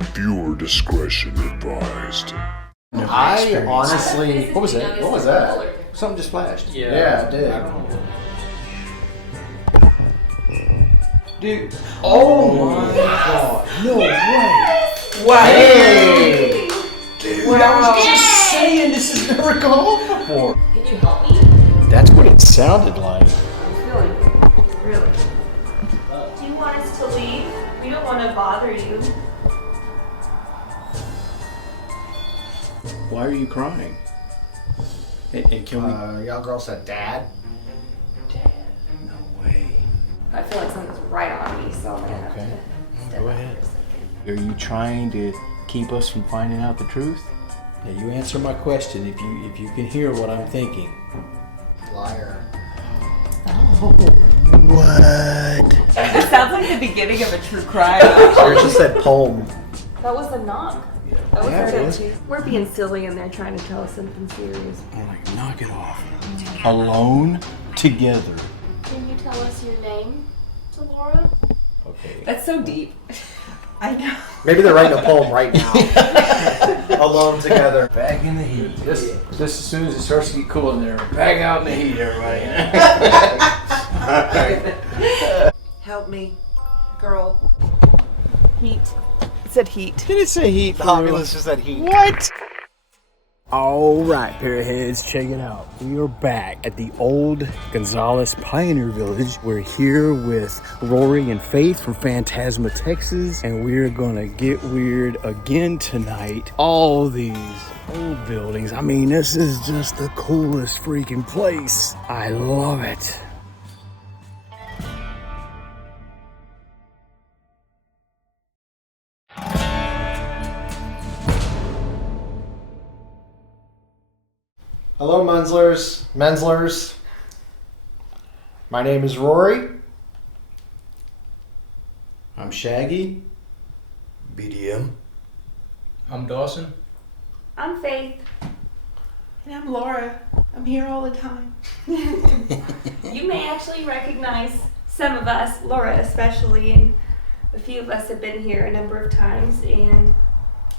Viewer discretion advised. I honestly... What was that? What was that? Something just flashed. Yeah, it did. Dude. Oh my god. No way. Wow. Hey. Dude, I was just saying this has never gone off before. Can you help me? That's what it sounded like. Really? Do you want us to leave? We don't want to bother you. Why are you crying? And can we... Y'all girl said dad. Dad, no way. I feel like something's right on me, so I'm gonna have Okay. to step Go back ahead. for a second. Are you trying to keep us from finding out the truth? Now you answer my question if you can hear what I'm thinking. Liar. What? It sounds like the beginning of a true crime. Yours just said poem. That was a knock. That was Yeah, our it was. go-to. We're being silly and they're trying to tell us something serious. I'm like, knock it off. Alone, together. Can you tell us your name, Laura? Okay. That's so deep. I know. Maybe they're writing a poem right now. Alone together. Back in the heat. Just as soon as it starts to get cool in there, back out in the heat, everybody. Help me, girl. Heat. It said heat. Did it say heat? Populous just said heat. What? All right, Paraheads, check it out. We are back at the old Gonzales Pioneer Village. We're here with Rory and Faith from Phantasma Texas, and we're gonna get weird again tonight. All these old buildings. I mean, this is just the coolest freaking place. I love it. Hello, Menzlers. My name is Rory. I'm Shaggy. BDM. I'm Dawson. I'm Faith. And I'm Laura. I'm here all the time. You may actually recognize some of us, Laura especially, and a few of us have been here a number of times, and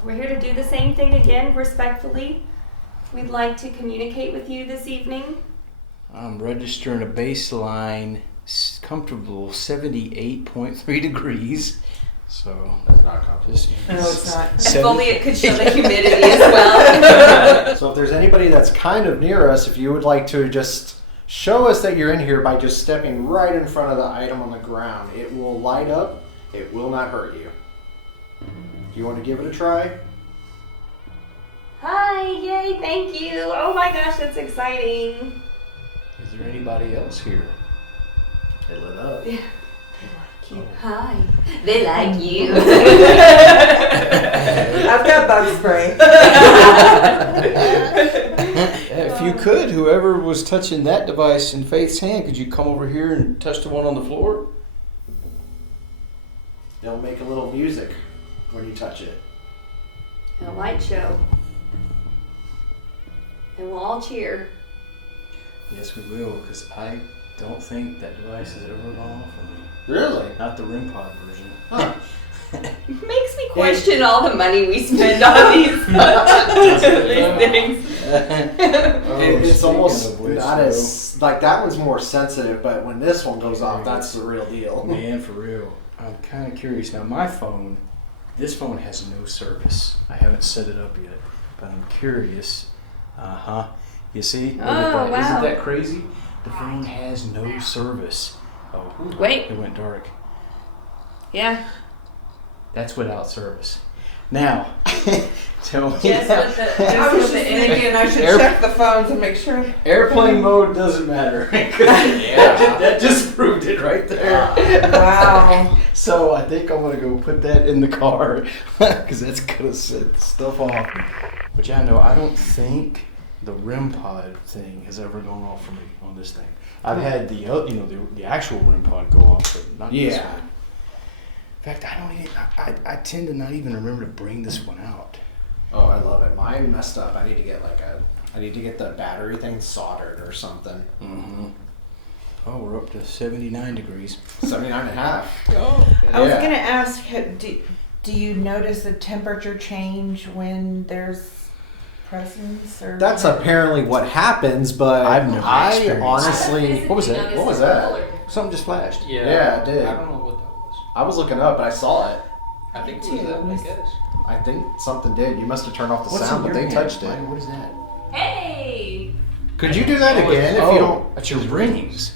we're here to do the same thing again, respectfully. We'd like to communicate with you this evening. I'm registering a baseline comfortable 78.3 degrees. So That's not comfortable. just No, it's not. If only it could show the humidity as well. So if there's anybody that's kind of near us, if you would like to just show us that you're in here by just stepping right in front of the item on the ground, it will light up. It will not hurt you. Do you want to give it a try? Hi, yay, thank you. Oh my gosh, that's exciting. Is there anybody else here? It lit up. Hi. They like you. I've got bug spray. If you could, whoever was touching that device in Faith's hand, could you come over here and touch the one on the floor? It'll make a little music when you touch it. A light show. And we'll all cheer. Yes, we will, because I don't think that device has ever gone off for me. Really? Not the rempod version. Huh. Makes me question all the money we spend on these, these things. It's speaking almost of which, not as like that one's more sensitive, but when this one goes off, that's the real deal. Man, for real. I'm kind of curious. Now, my phone, this phone has no service. I haven't set it up yet, but I'm curious. You see? Look at that. wow. Isn't that crazy? The phone has no service. Oh, Wait. it went dark. Yeah. That's without service. Now, tell me. Just now. with the, I just was with just the thinking I should Air- check the phones and make sure. Airplane mode doesn't matter. Yeah, that just proved it right there. Wow. So I think I'm gonna go put that in the car because that's gonna set the stuff off. But yeah, no, I don't think the rempod thing has ever gone off for me on this thing. I've had the the actual rempod go off, but not this Yeah. one. In fact, I tend to not even remember to bring this one out. Oh, I love it. Mine messed up. I need to get the battery thing soldered or something. Mm-hmm. Oh, we're up to 79 degrees. 79 and a half. Oh. I was Yeah. gonna ask, do Do you notice a temperature change when there's presence? Or That's apparently what happens, but I've never I experienced honestly. What was that? What was that? Something just flashed. Yeah, it did. I don't know what that was. I was looking up, but I saw it. I think it was that, I guess. I think something did. You must have turned off the What's sound, in but your they hand? touched it. What is that? Hey! Could you do that again if you don't? That's your rings.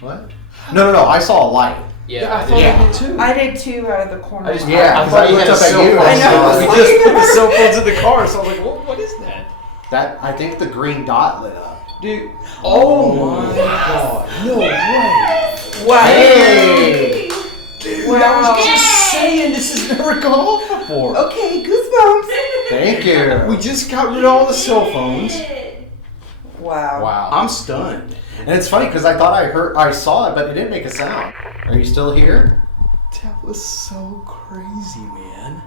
What? No. I saw a light. Yeah, I I did. thought Yeah. Too. I did too out of the corner. I just, of my Yeah, eye. because I looked up at you. I know. We just put the cell phones in the car, so I was like, what is that? That I think the green dot lit up. Dude. Oh my god. No way. Wow. Hey! Dude, I was just saying this has never come off before. Okay, goosebumps. Thank you. We just got rid of all the cell phones. Wow. Wow. I'm stunned. And it's funny because I thought I saw it, but it didn't make a sound. Are you still here? That was so crazy, man.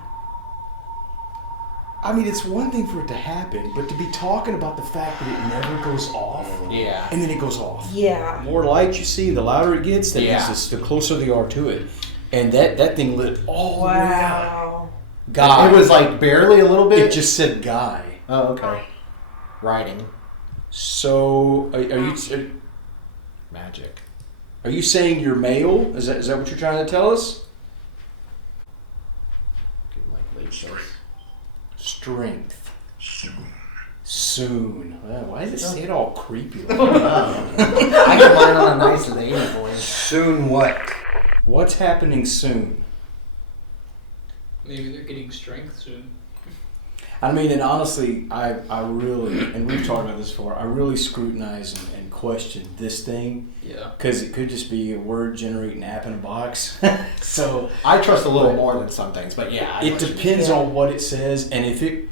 I mean, it's one thing for it to happen, but to be talking about the fact that it never goes off, Yeah. and then it goes off. Yeah. The more light you see, the louder it gets, the closer they are to it. And that thing lit all the way out. Wow. Guy. It was like barely a little bit. It just said guy. Oh, okay. Writing. So, are you Magic. are you saying you're male? Is that what you're trying to tell us? Like late shows. Strength. Soon. Why does it say it all creepy? Like I get mine on a nice lady voice. soon what? What's happening soon? Maybe they're getting strength soon. I mean, and honestly, I really, and we've talked about this before, I really scrutinize and question this thing. Yeah. Because it could just be a word generating app in a box. So I trust a little more than some things, but yeah. I it depends on what it says, and if it,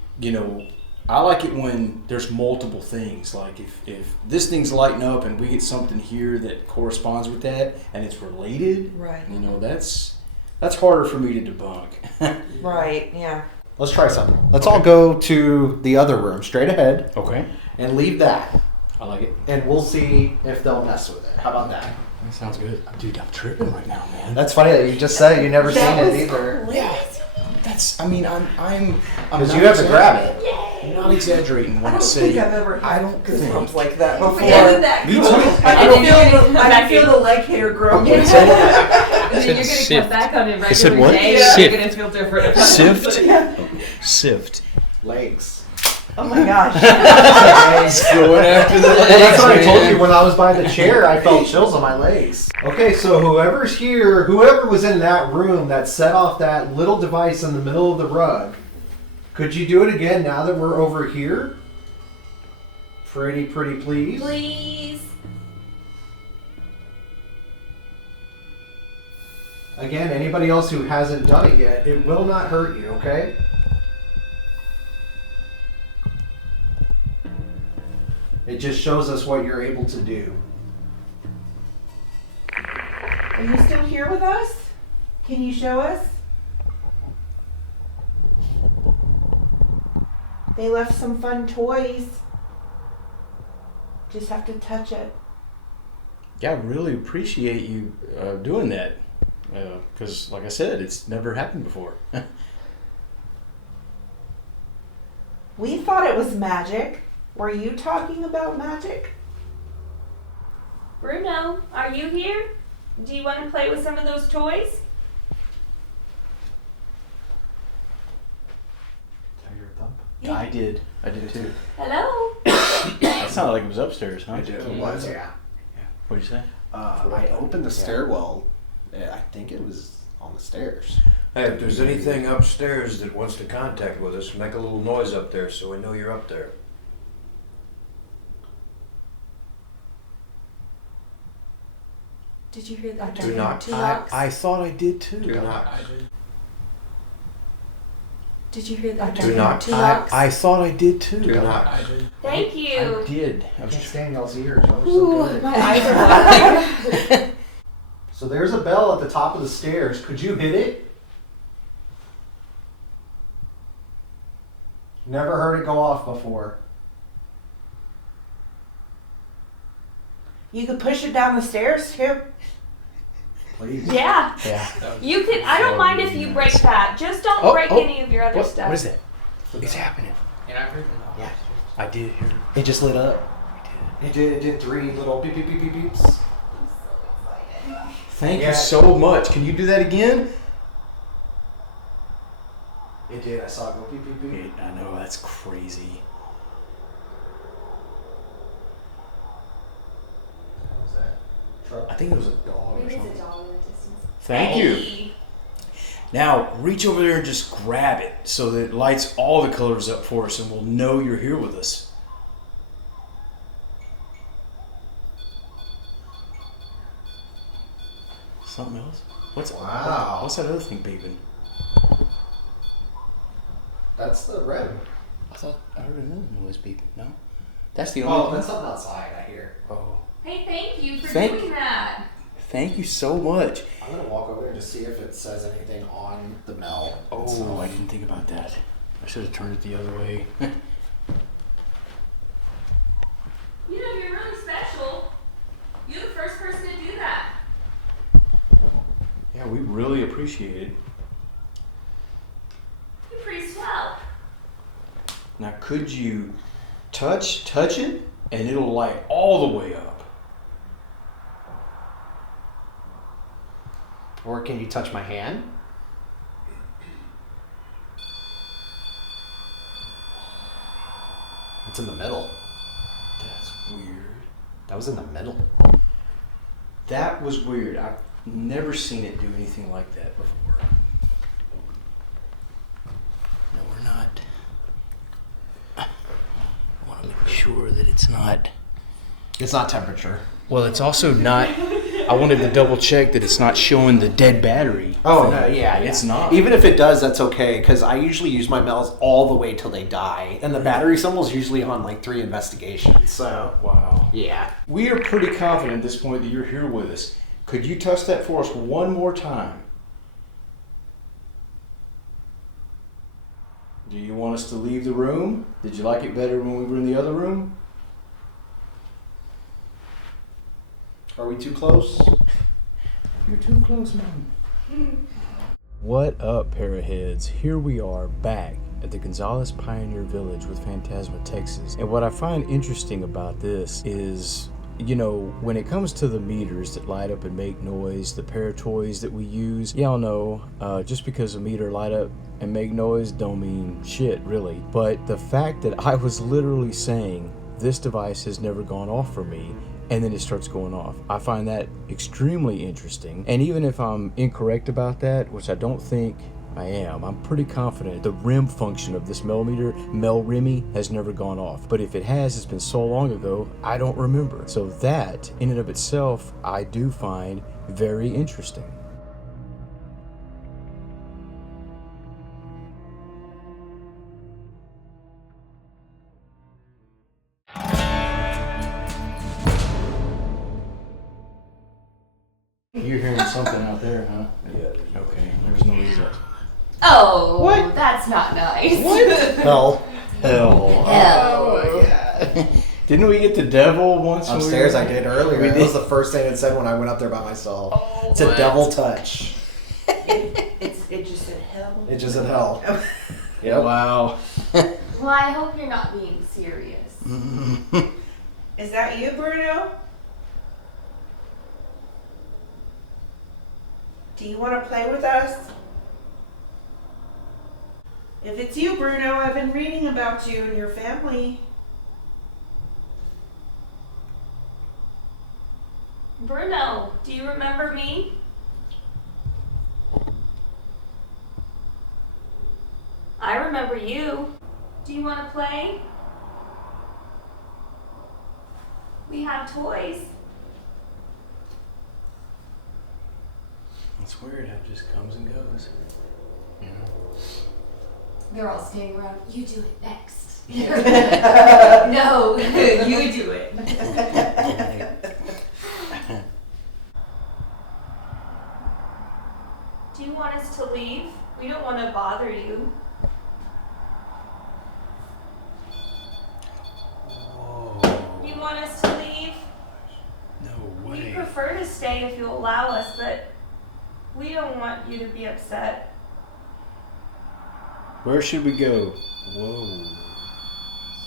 I like it when there's multiple things. Like if this thing's lighting up and we get something here that corresponds with that and it's related, Right. that's harder for me to debunk. Right. Yeah. Let's try something. Let's all go to the other room, straight ahead, Okay. and leave that. I like it. And we'll see if they'll mess with it. How about that? That sounds good. Dude, I'm tripping right now, man. That's funny that you just said it. You never seen That it was either. Yeah. That's, I'm Because you have to grab it. I'm not exaggerating when I I don't say think I've ever I had don't goosebumps think. like that before. that Me too. I can feel the leg hair growing. And then you're gonna sift. come back on it It said regular what? day. Sift. You're gonna feel different. Sift. Legs. Oh my gosh. Going after the legs. Well, that's what I told you when I was by the chair. I felt chills on my legs. Okay, so whoever's here, whoever was in that room that set off that little device in the middle of the rug, could you do it again now that we're over here? Pretty please. Please. Again, anybody else who hasn't done it yet, it will not hurt you, okay? It just shows us what you're able to do. Are you still here with us? Can you show us? They left some fun toys. Just have to touch it. Yeah, I really appreciate you doing that. Because, like I said, it's never happened before. We thought it was magic. Were you talking about magic? Bruno, are you here? Do you want to play with some of those toys? Yeah. I did too. Hello? That sounded like it was upstairs, huh? It was, yeah. What'd you say? I opened the stairwell. I think it was on the stairs. Hey, if there's anything upstairs that wants to contact with us, make a little noise up there so we know you're up there. Did you hear that? Do not. Two locks? I thought I did too. Do not. Did you hear that? Do not. Two locks? I thought I did too. Do not. Thank I you. did. I can't stand y'all's ears. Y'all are so Ooh, good. my eyes are watering. So there's a bell at the top of the stairs. Could you hit it? Never heard it go off before. You could push it down the stairs too. please. Yeah. Yeah. You can. I don't mind if you break that. Just don't Oh, break oh. any of your other stuff. What is that? It's happening. And I heard them. Yeah. I did hear it. It just lit up. It did 3 little beep beep beep beep beeps. Thank Yeah. you so much. Can you do that again? It did. I saw it go beep beep beep. I know, that's crazy. What was that? Truck? I think it was a dog or Maybe it's something. a dog in the distance. Thank you. Now, reach over there and just grab it so that it lights all the colors up for us and we'll know you're here with us. Something else? Wow. What's that other thing beeping? That's the red. I thought I heard another noise beeping. No? That's the Oh, only that's something outside, I hear. Oh. Hey, thank you for Thank- doing that. Thank you so much. I'm gonna walk over there and just see if it says anything on the Mel. Oh, I didn't think about that. I should have turned it the other way. You know, you're really special. You're the first person to do that. Yeah, we really appreciate it. You're pretty swell. Now, could you touch it, and it'll light all the way up? Or can you touch my hand? It's in the middle. That's weird. That was in the middle. That was weird. I've never seen it do anything like that before. No, we're not. I want to make sure that it's not. It's not temperature. Well, it's also not. I wanted to double check that it's not showing the dead battery. Oh, no, yeah. It's not. Even if it does, that's okay, because I usually use my Mels all the way till they die. And the battery symbol's usually on like 3 investigations, so. Wow. Yeah. We are pretty confident at this point that you're here with us. Could you touch that for us one more time? Do you want us to leave the room? Did you like it better when we were in the other room? Are we too close? You're too close, man. What up, Para-heads? Here we are back at the Gonzales Pioneer Village with Phantasma Texas. And what I find interesting about this is, you know, when it comes to the meters that light up and make noise, the para-toys that we use, y'all know, just because a meter light up and make noise don't mean shit, really. But the fact that I was literally saying, this device has never gone off for me, and then it starts going off. I find that extremely interesting. And even if I'm incorrect about that, which I don't think I am, I'm pretty confident the REM function of this Mel meter, Mel Remy, has never gone off. But if it has, it's been so long ago, I don't remember. So that, in and of itself, I do find very interesting. You're hearing something out there, huh? Yeah. Okay, there's noises up. Oh, What? that's not nice. Hell. Hell. Hell. Oh my god. Didn't we get the devil once? when we Upstairs were- I did earlier. We That did? was the first thing it said when I went up there by myself. Oh, It's a devil touch. It just said hell. It just in hell. Yep. Wow. Well, I hope you're not being serious. Is that you, Bruno? Do you want to play with us? If it's you, Bruno, I've been reading about you and your family. Bruno, do you remember me? I remember you. Do you want to play? We have toys. It's weird how it just comes and goes. You know? They're all standing around. You do it next. No, you do it. Do you want us to leave? We don't want to bother you. Whoa. You want us to leave? No We way. prefer to stay if you allow us, but you to be upset. Where should we go? Whoa.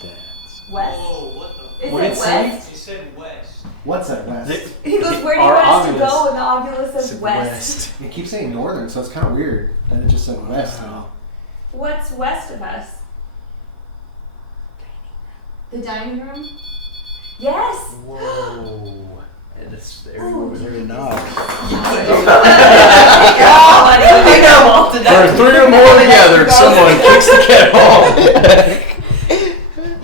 That's... West? what the? Is What it did it west? You said west. What's that west? He goes, where do you Our want us to ovulus. go? And the ovulus says west. It keeps saying northern, so it's kind of weird. And it just said west now. What's west of us? The dining room? Yes! Whoa. That's everywhere there to knock. Or 3 or more together, someone kicks the cat ball.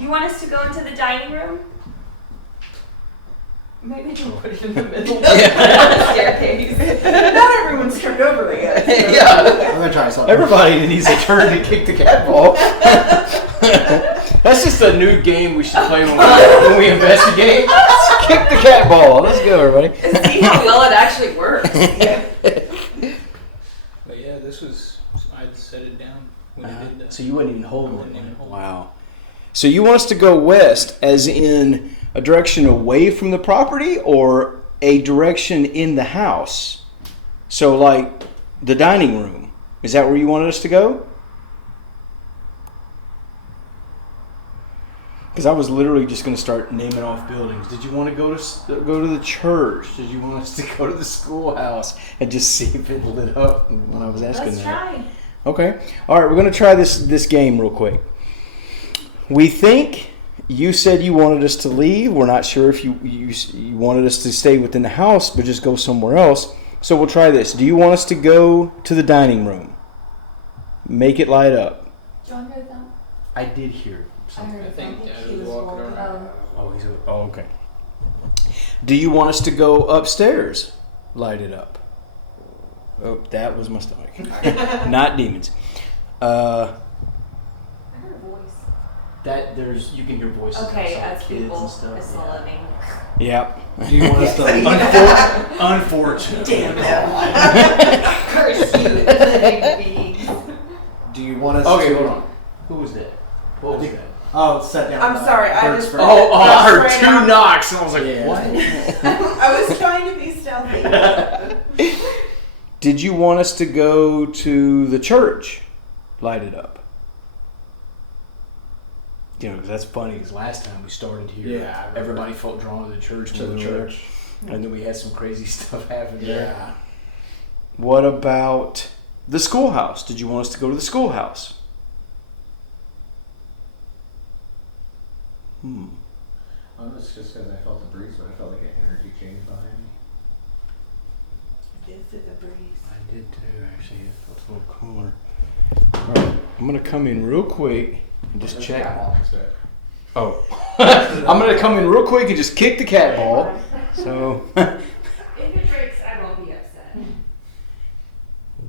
You want us to go into the dining room? Maybe we can put it in the middle of the staircase. Not everyone's turned over yet. Yeah. I'm gonna try something. Everybody needs a turn to kick the cat ball. That's just a new game we should play when we investigate. Let's kick the cat ball. Let's go, everybody. See how well it actually works. But yeah, this was. I'd set it down when I did that. So you wouldn't even hold Wouldn't even it. hold it. Wow. So you want us to go west, as in a direction away from the property, or a direction in the house? So like the dining room. Is that where you wanted us to go? Because I was literally just going to start naming off buildings. Did you want to go to the church? Did you want us to go to the schoolhouse and just see if it lit up when I was asking Let's that? try. Okay. All right, we're going to try this game real quick. We think you said you wanted us to leave. We're not sure if you wanted us to stay within the house, but just go somewhere else. So we'll try this. Do you want us to go to the dining room? Make it light up. John heard that? I did hear. I heard I it. think Dad he was was walking walking. around. Oh, okay. Do you want us to go upstairs? Light it up. Oh, that was my stomach. Not demons. I heard a voice. You can hear voices. Okay, outside, as kids people, and stuff. it's the Yeah. living. Yep. Do you want us to? Unfortunate. Damn Curse you, living beings. Do you want us Okay, to? hold on. Who was that? What was that? Oh, set down. I'm sorry, I birds just- first. I heard Right 2 now. knocks, and I was like, Yeah. what? I was trying to be stealthy. Did you want us to go to the church? Light it up. You know, 'cause that's funny, because last time we started here, Yeah, I remember. everybody felt drawn to the church. To when the we were there. church. And then we had some crazy stuff happen there. Yeah. What about the schoolhouse? Did you want us to go to the schoolhouse? Oh, it's just because I felt the breeze, but I felt like an energy change behind me. I did feel the breeze. I did too, actually. It felt a little cooler. Alright, I'm going to come in real quick and just check. Oh. I'm going to come in real quick and just kick the cat ball. So. If it breaks, I won't be upset.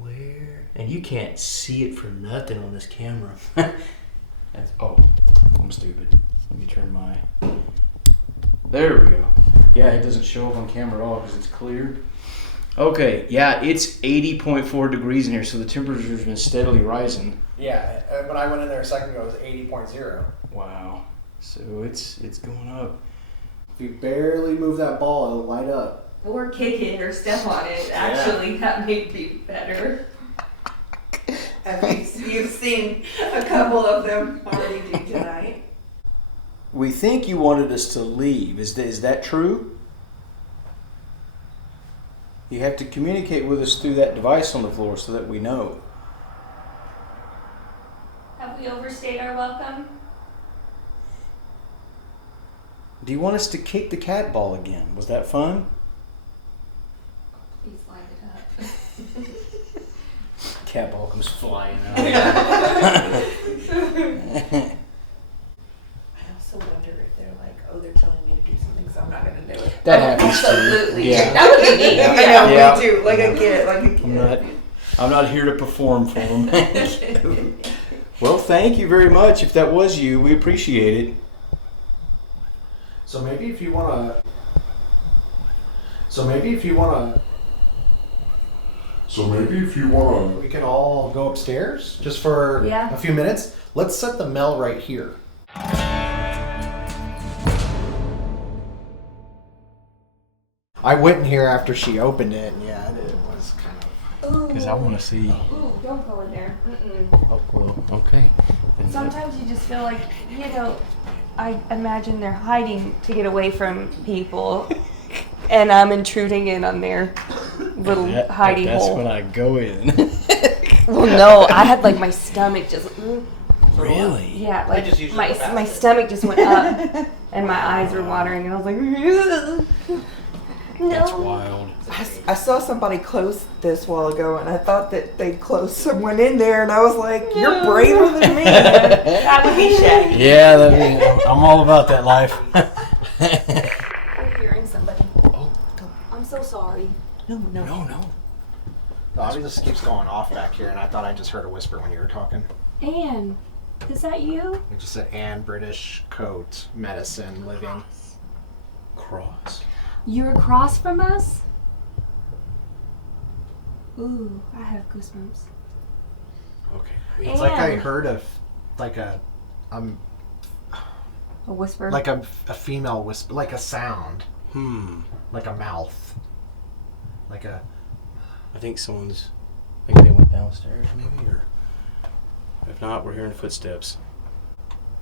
Where? And you can't see it for nothing on this camera. I'm stupid. Let me turn my. There we go. Yeah, it doesn't show up on camera at all because it's clear. Okay, yeah, it's 80.4 degrees in here, so the temperature's been steadily rising. Yeah, when I went in there a second ago, it was 80.0. Wow. So it's going up. If you barely move that ball, it'll light up. Or kick it or step on it. Actually, that may be better. You've seen a couple of them already do tonight. We think you wanted us to leave. Is that true? You have to communicate with us through that device on the floor so that we know. Have we overstayed our welcome? Do you want us to kick the cat ball again? Was that fun? Please light it up. Cat ball comes flying out. I also wonder if they're like, oh, they're telling me to do something, so I'm not going to do it. That happens too. Absolutely. Yeah. That would be me. I know, Yeah. me too. Like a kid, like a kid. I'm not here to perform for them. Well, thank you very much. If that was you, we appreciate it. So maybe if you wanna. We can all go upstairs just for Yeah. a few minutes. Let's set the Mel right here. I went in here after she opened it, and yeah, it was kind of. Because because I want to see. Ooh, don't go in there. Mm-mm. Oh, well, okay. And Sometimes you just feel like, I imagine they're hiding to get away from people, and I'm intruding in on their little hidey that's hole. when I go in. Well, no, I had like my stomach just. Really? Yeah, I like just use it my as a my basket. stomach just went up, and my eyes were watering, and I was like, That's no. wild. I saw somebody close this while ago, and I thought that they'd closed someone in there, and I was like, "You're braver than me." That would be shaggy. Yeah, I'm all about that life. We're hearing somebody. Oh. I'm so sorry. No. The audio just keeps going off back here, and I thought I just heard a whisper when you were talking. Anne, is that you? It just said Anne, British, coat, medicine, living. Cross. You're across from us? Ooh, I have goosebumps. Okay. It's like I Anne. heard a A whisper. like a female whisper, like a sound, like a mouth, like a. I think maybe they went downstairs, maybe, or if not, we're hearing footsteps.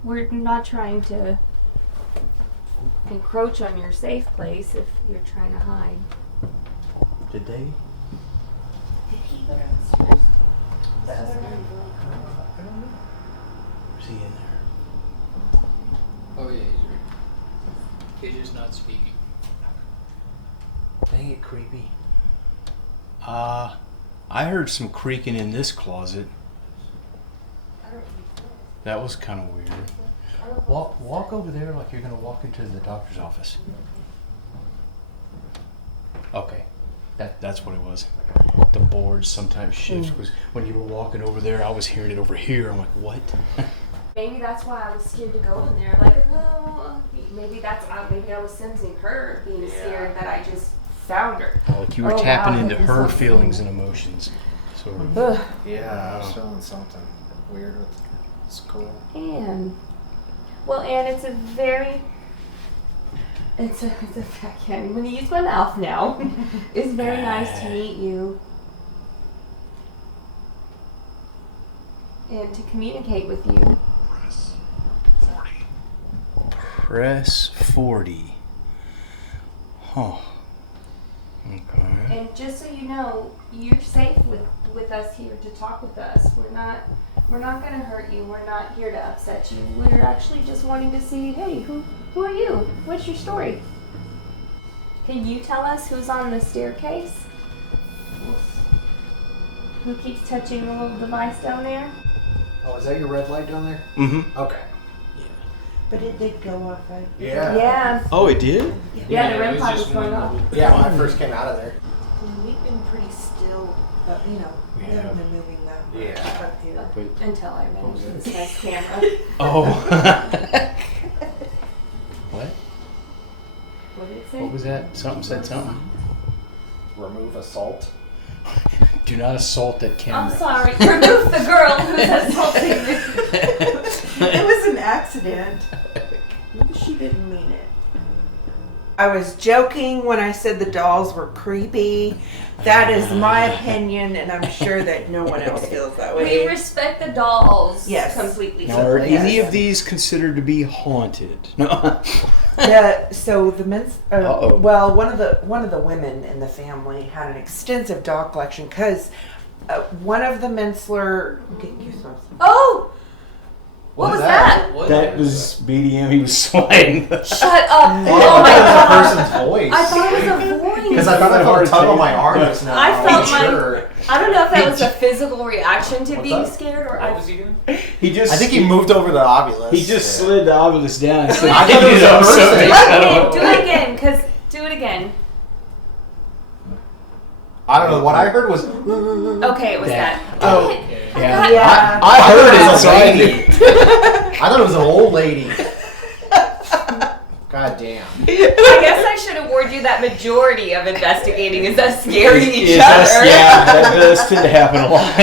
We're not trying to encroach on your safe place if you're trying to hide. Did they? Did he go downstairs? The other room. I don't know. Is he in there? Oh yeah, he's just not speaking. Dang it, creepy. I heard some creaking in this closet. That was kind of weird. Walk over there like you're gonna walk into the doctor's office. Okay, that's what it was. The boards sometimes shift. Was when you were walking over there, I was hearing it over here. I'm like, what? Maybe that's why I was scared to go in there. Like, oh, maybe I was sensing her being scared that I just found her. Like you were Oh, tapping wow, into that was her so feelings and emotions. Sort of. Ugh. Yeah, I was feeling something weird with this girl. Anne. Well, Anne, it's a I can't even use my mouth now. It's very nice to meet you. And to communicate with you. Press 40. Huh. Okay. And just so you know, you're safe with us here to talk with us. We're not gonna hurt you. We're not here to upset you. We're actually just wanting to see, hey, who are you? What's your story? Can you tell us who's on the staircase? Who keeps touching the little device down there? Oh, is that your red light down there? Mm-hmm. Okay. But it did go off. Yeah. Yeah. Oh, it did? Yeah, the it REM was pod just was going one off. little- Yeah, when I first came out of there. We've been pretty still, but we Yeah. haven't been moving that much. Yeah. Up here. Until I mentioned this guy's camera. Oh. What? What did it say? What was that? Something said something. Remove assault. Do not assault that camera. I'm sorry. Remove the girl who's assaulting me. It was an accident. Maybe she didn't mean it. I was joking when I said the dolls were creepy. That is my opinion, and I'm sure that no one else feels that We way. respect the dolls. Yes. Completely. Now, are Yes. any of these considered to be haunted? No. So the men's, Uh-oh. well, one of the women in the family had an extensive doll collection because one of the Mensler. Get goosebumps. Oh! What was that? That was BDM. He was sliding. Shut up! Oh, Oh my that was a god! person's voice. I thought it was a voice. Because I thought I felt a tug on my arm just now. I felt I'm my- sure. I don't know if that was a physical reaction to What's being that? scared or What was he doing? He just. I think he moved over the ovulus. He just slid the obelisk down. And said, I thought it was a person. Do it again, cause do it again. I don't know. What I heard was. Okay, it was That. that. Oh. Yeah. Yeah. I heard it it was a outside. lady. I thought it was an old lady. God damn. I guess I should award you that majority of investigating is us scaring each Yes, other. yeah, that does tend to happen a lot.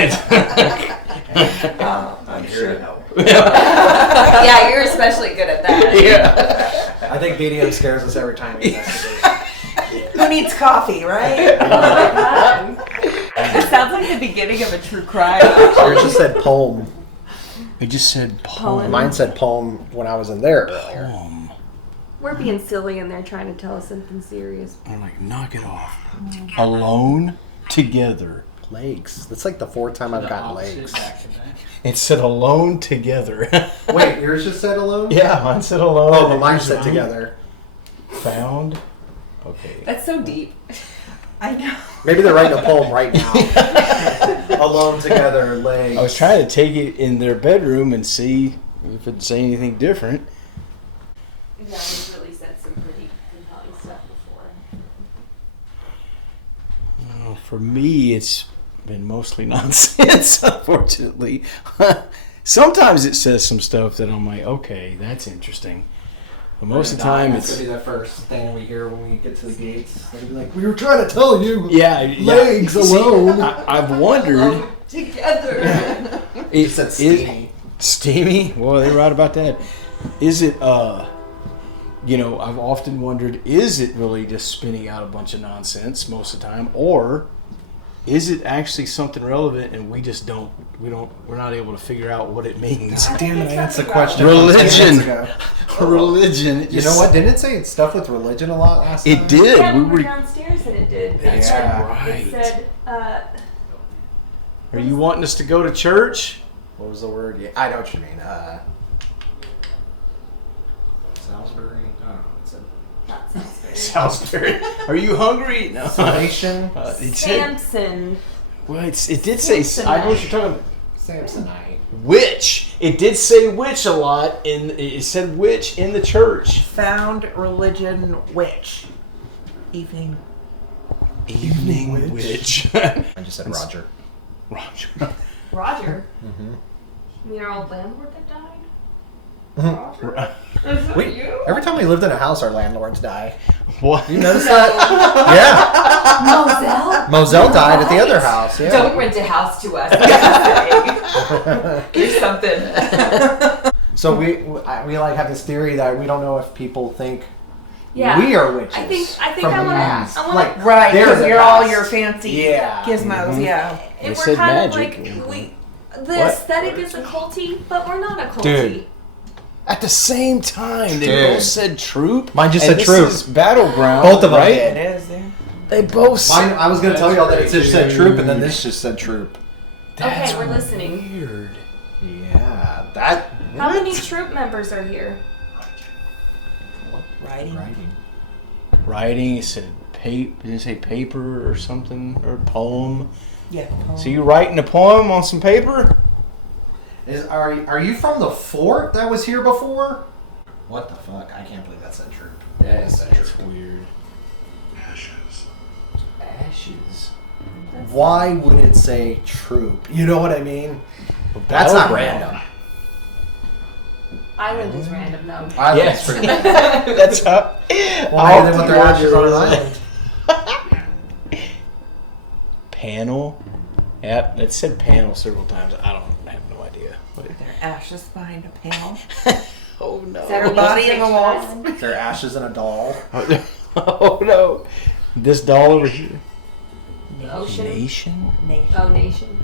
I'm here to help. Yeah, you're especially good at that. Yeah. I think BDM scares us every time we investigate. Who needs coffee, right? Oh my god. It sounds like the beginning of a true crime. Yours just said poem. It just said poem. Mine said poem when I was in there earlier. Poem. We're being silly and they're trying to tell us something serious. I'm like, knock it off. Alone, together. Legs. That's like the fourth time I've gotten legs. Back to back. It said alone, together. Wait, yours just said alone? Yeah, mine said alone. Oh, but mine said together. Found. Okay. That's so deep. I know. Maybe they're writing a poem right now. Alone together, legs. I was trying to take it in their bedroom and see if it'd say anything different. Yeah, he's really said some pretty compelling stuff before. For me, it's been mostly nonsense, unfortunately. Sometimes it says some stuff that I'm like, okay, that's interesting. But most of the time, That's it's... gonna be the first thing we hear when we get to the gates. They'll be like, we were trying to tell you. Yeah, Legs See, alone. I've wondered... Together. You said steamy. Steamy? Well, they're right about that. Is it, you know, I've often wondered, is it really just spinning out a bunch of nonsense most of the time? Or is it actually something relevant and we just we're not able to figure out what it means? Damn it, I answered the question. Religion. 10 minutes ago. Religion. You know what? Didn't it say stuff with religion a lot last time? It did. Yeah, We we were were... downstairs and it did. That's Yeah. right. It said, Are you wanting us to go to church? What was the word? Yeah, I know what you mean. Salisbury? I don't know what it said. not Salisbury. Salisbury. Are you hungry? No. Salvation? It said... Samson. Well, it did say... I know what you're talking about. Samsonite. Witch. It did say witch a lot. It said witch in the church. Found religion witch. Evening. Evening witch. I just said Roger. Roger. Roger. Mm-hmm. You mean our old landlord that died? Mhm. Roger? Is that you? Every time we lived in a house, our landlords die. What? You notice that? Yeah. Moselle? Moselle died at the other house. Yeah. Don't rent a house to us. Here's something. So we like have this theory that we don't know if people think Yeah. we are witches. I think from I the want past. to. Like, Right, they're because the you're all past. your fancy Yeah. gizmos, Mhm. yeah. They And we're said kind magic. of like the What? aesthetic is a culty, but we're not a culty. Dude. At the same time, they Dude. both said troop. Mine just and said this troop. is battleground. Both of them right? did. It is, yeah. They both said. Mine, I was going to tell y'all that it just said Dude. troop, and then this just said troop. That's Okay, we're listening. Weird. Yeah, that. How many troop members are here? Writing. Writing. It said didn't it say paper or something or poem? Yeah. So you writing a poem on some paper? Are you from the fort that was here before? What the fuck? I can't believe that said troop. Yeah, it said That's troop. weird. Ashes. Ashes. Why would it say troop? You know what I mean? That's not Battleground. random. Island is random, though. I think Yes. it's pretty random. That's how. Well, maybe they want their ashes on an island. Panel. Yep, it said panel several times. I have no idea. What Their ashes behind a panel. Oh no. Is that Her body in the walls. Island? Their ashes in a doll. Oh no. This doll over here. Ocean. Nation? Oh, nation.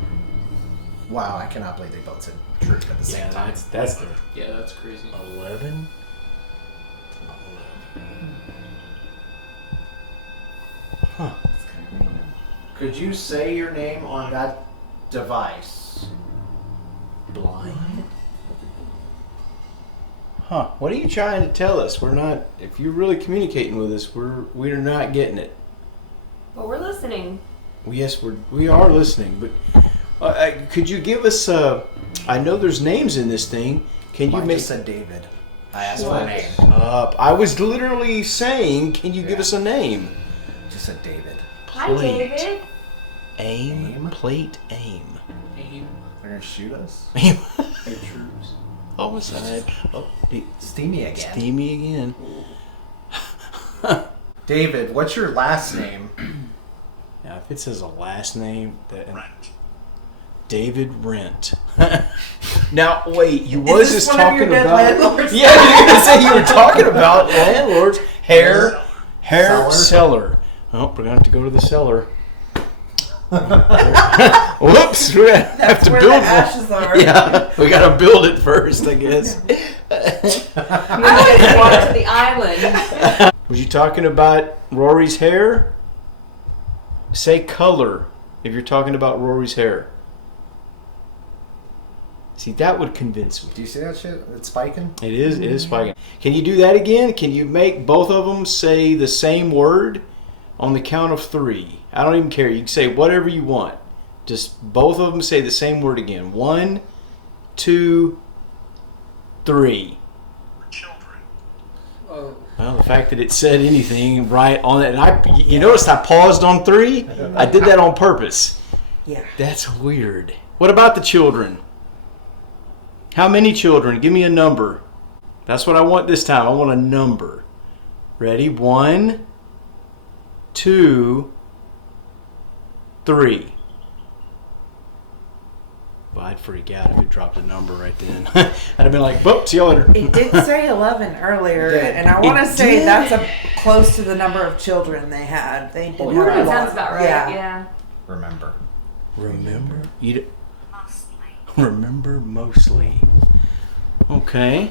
Wow, I cannot believe they both said troop at the same Yeah, time. that's the Yeah, that's crazy. 11. Huh. It's kind of random. Could you say your name on that device? Blind. Huh. What are you trying to tell us? We're not. If you're really communicating with us, we're not getting it. Well, we're listening. Yes, we are listening. But could you give us? I know there's names in this thing. Can you Mine make? just said David. I asked for a name. I was literally saying, can you give us a name? Just said David. Hi, Plate. David. Aim. Plate. Aim. Aim. They're gonna shoot us. Aim. Your troops. Homicide. Oh, Steamy again. steamy again. David, what's your last name? Now, if it says a last name, David Rent. Now, wait, you was this just one of talking your dead about. landlords? Yeah, you were gonna say you were talking about landlords. Hair Cellar. cellar. Oh, we're gonna have to go to the cellar. Whoops, we have That's to where build the one. ashes are. Yeah, we gotta build it first, I guess. You just walk to the island. Was you talking about Rory's hair? Say color if you're talking about Rory's hair. See, that would convince me. Do you see that shit? It's spiking. It is spiking. Can you do that again? Can you make both of them say the same word on the count of 3? I don't even care. You can say whatever you want. Just both of them say the same word again. 1, 2, 3. Children. Oh, Well, the fact that it said anything right on it, and you noticed I paused on 3? I did that on purpose. Yeah. That's weird. What about the children? How many children? Give me a number. That's what I want this time. I want a number. Ready? 1, 2, 3. Well, I'd freak out if it dropped a number right then. I'd have been like, "Boop, see you later." It did say 11 earlier, Did. and I want It to say did? that's close to the number of children they had. They did have a That lot. sounds about right. Yeah. Remember. Remember? Remember mostly. Okay.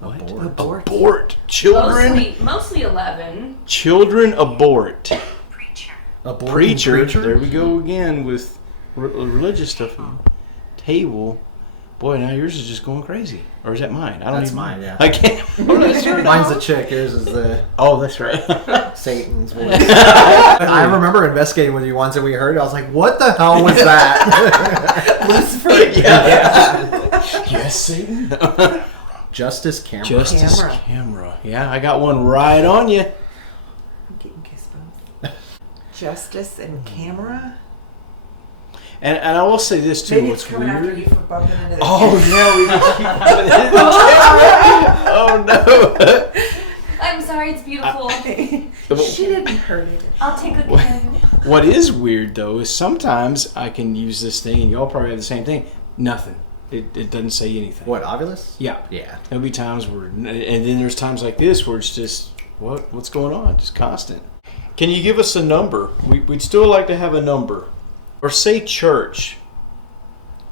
What? Abort. Abort. Children. Mostly 11. Children abort. Abort. Preacher. There we go again with religious stuff. Table. Boy, now yours is just going crazy. Or is that mine? I don't That's even mine, yeah. I can't. Mine's the chick. Yours is the Oh, that's right. Satan's voice. I remember investigating with you once and we heard it. I was like, what the hell was that? Lucifer. Yes, Satan. Justice Camera. Justice camera. Yeah, I got one right on you. I'm getting goosebumps. Justice and camera. And I will say this too. Maybe What's it's coming after weird? you for bumping into the Oh yeah, we can keep putting it in the camera. Oh no. I'm sorry, it's beautiful. She didn't hurt it. I'll take a camera. What is weird though is sometimes I can use this thing, and y'all probably have the same thing. Nothing. It doesn't say anything. What, Ovilus? Yeah. Yeah. There'll be times where, and then there's times like this where it's just what's going on, just constant. Can you give us a number? We'd still like to have a number, or say church.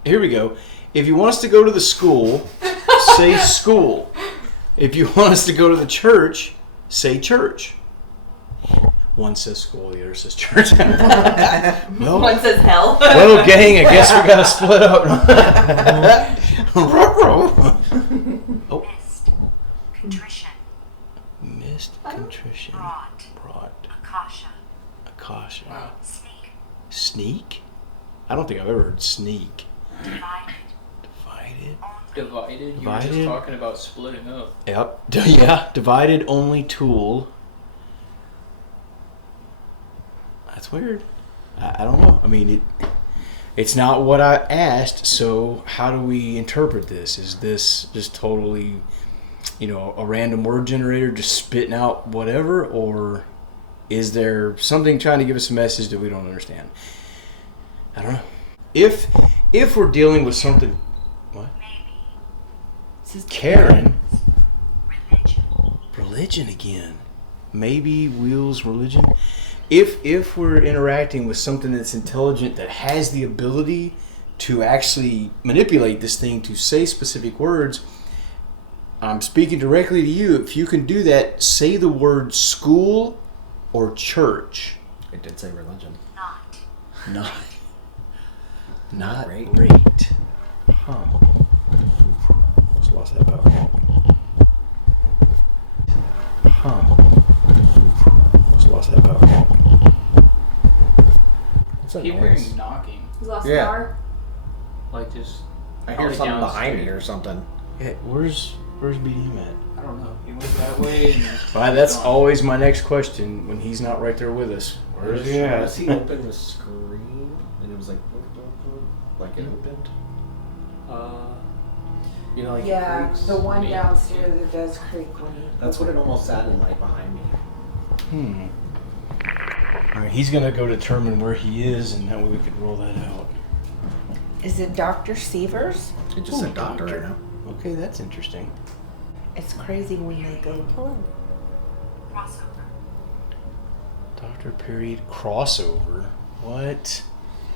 Here we go. If you want us to go to the school, say school. If you want us to go to the church, say church. One says school, the other says church. Well, One says hell. well, gang, I guess we gotta split up. Oh. Mist. Contrition. Missed contrition. Brought. Akasha. wow. Sneak. Sneak? I don't think I've ever heard sneak. Divided. Divided? Divided? You were Divided? just talking about splitting up. Yep. Yeah. Divided only tool. That's weird. I don't know. I mean, it's not what I asked, so how do we interpret this? Is this just totally, a random word generator just spitting out whatever? Or is there something trying to give us a message that we don't understand? I don't know. If we're dealing with something... What? Karen? Religion again. Maybe wheels religion. If we're interacting with something that's intelligent, that has the ability to actually manipulate this thing to say specific words, I'm speaking directly to you. If you can do that, say the word school or church. It did say religion. Not great. Huh. Just lost that power. Just lost that power. What's that Keep noise? hearing knocking. You lost Yeah. power? Like just. I hear probably something behind me downstairs. or something. Yeah, where's BDM at? I don't know. He went that way and. Well, that's gone. always my next question when he's not right there with us. Where's he at? He opened the screen and it was like it opened. Like it Yeah, creaks. the one Me. downstairs that does creak when you. That's what it almost sounded like behind me. All right, he's gonna go determine where he is, and that way we could roll that out. Is it Dr. Severs? It just said doctor right now. Okay, that's interesting. It's crazy when they go hello. Crossover. Dr. Period crossover. What?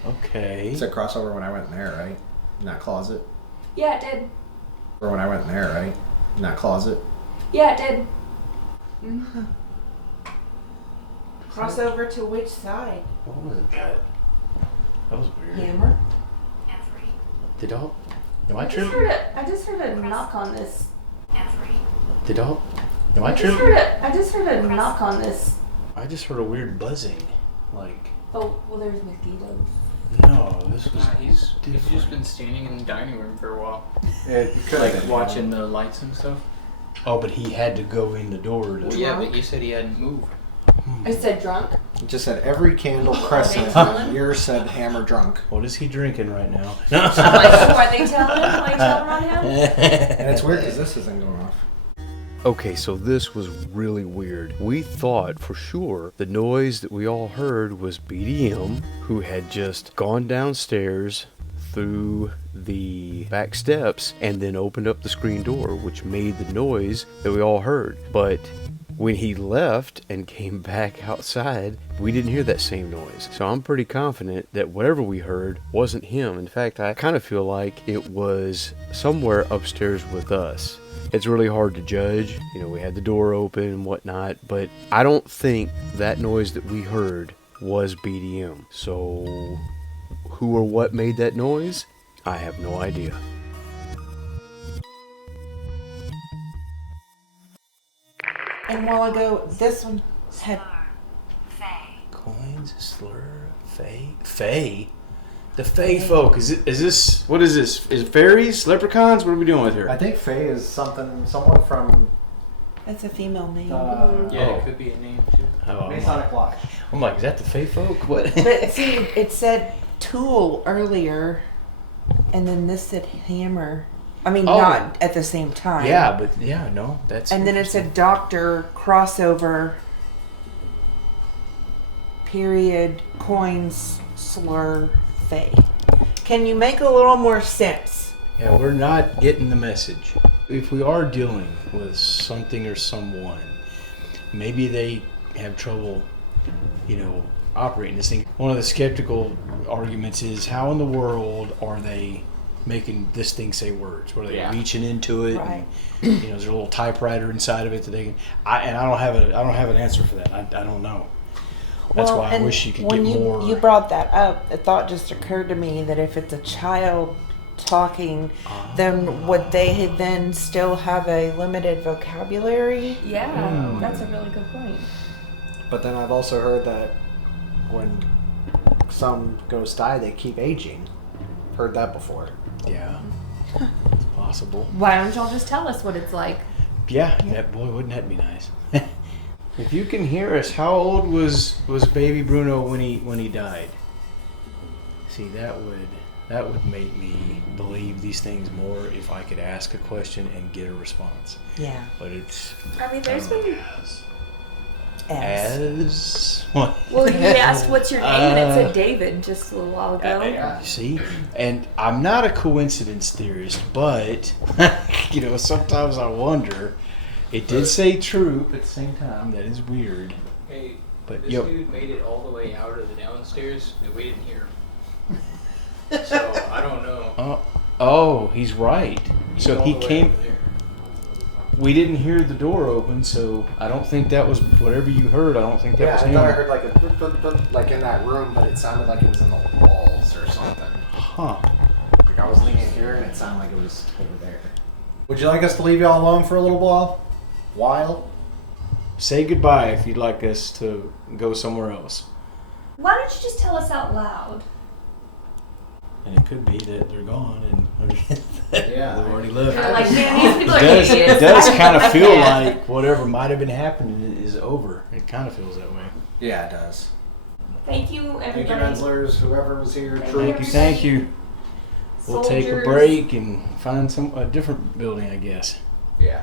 Okay. It said crossover when I went in there, right? In that closet. Yeah, it did. Or when I went in there, right? In that closet. Yeah, it did. Crossover to which side? What was that? That was weird. Hammer? Every. Did y'all? Am I I just tripping? heard I just heard a knock on this. Every. Did y'all? Am I I just tripping? heard I just heard a knock on this. I just heard a weird buzzing. Like, Oh, well, there's mosquitoes. no, this was. Nah, he's just been standing in the dining room for a while, It could like watching the lights and stuff. Oh, but he had to go in the door to. Well, yeah, but you said he hadn't moved. I said drunk. It just said every candle crescent. telling? Yours said hammer drunk. What is he drinking right now? I'm like, oh, are they telling? Are they telling on him? And it's weird because this isn't going off. Okay, so this was really weird. We thought for sure the noise that we all heard was BDM, who had just gone downstairs through the back steps and then opened up the screen door, which made the noise that we all heard. But when he left and came back outside, we didn't hear that same noise. So I'm pretty confident that whatever we heard wasn't him. In fact, I kind of feel like it was somewhere upstairs with us. It's really hard to judge. You know, we had the door open and whatnot, but I don't think that noise that we heard was BDM. So who or what made that noise? I have no idea. And a while ago, this one had. Faye. Coins, slur, Fae? The Fae folk. Is this, what is this? Is it fairies? Leprechauns? What are we doing with her? I think Faye is someone from That's a female name. Yeah, Oh. it could be a name too. Oh, Masonic Lodge. I'm like, is that the Fae folk? What? But see, it said tool earlier, and then this said hammer. I mean, Oh. not at the same time. Yeah, but yeah, no, that's. And then it interesting. said doctor, crossover, period, coins, slur, fay. Can you make a little more sense? Yeah, we're not getting the message. If we are dealing with something or someone, maybe they have trouble, operating this thing. One of the skeptical arguments is, how in the world are they making this thing say words? Were they reaching into it? Right. And, is there a little typewriter inside of it that they can? I don't have an answer for that. I don't know. That's Well, why I and wish you could when get more. you brought that up, a thought just occurred to me that if it's a child talking, then would they then still have a limited vocabulary? Yeah, that's a really good point. But then I've also heard that when some ghosts die, they keep aging. Heard that before. Yeah, it's possible. Why don't y'all just tell us what it's like? Yeah, that boy, wouldn't that be nice? If you can hear us, how old was baby Bruno when he died? See, that would make me believe these things more if I could ask a question and get a response. Yeah. But it's I mean, there's been. as what? Well, you asked what's your name, and it said David just a little while ago. See, and I'm not a coincidence theorist, but sometimes I wonder. It did say troop at the same time. That is weird. Hey, But this dude made it all the way out of the downstairs that we didn't hear him. So I don't know. Oh, he's right. He's So all he the way came. over there. We didn't hear the door open, so I don't think that was whatever you heard. I don't think that Yeah, was I him. thought I heard like a like in that room, but it sounded like it was in the walls or something. Huh? Like I was leaning here and it sounded like it was over there. Would you like us to leave y'all alone for a little while? Say goodbye if you'd like us to go somewhere else. Why don't you just tell us out loud? And it could be that they're gone and Yeah. they've already left. They're like, man, these people are It idiots. does kind of feel Yeah. like whatever might have been happening is over. It kind of feels that way. Yeah, it does. Thank you, Thank you, everybody. Menzlers, whoever was here. Thank you. We'll take a Soldiers. break and find a different building, I guess. Yeah.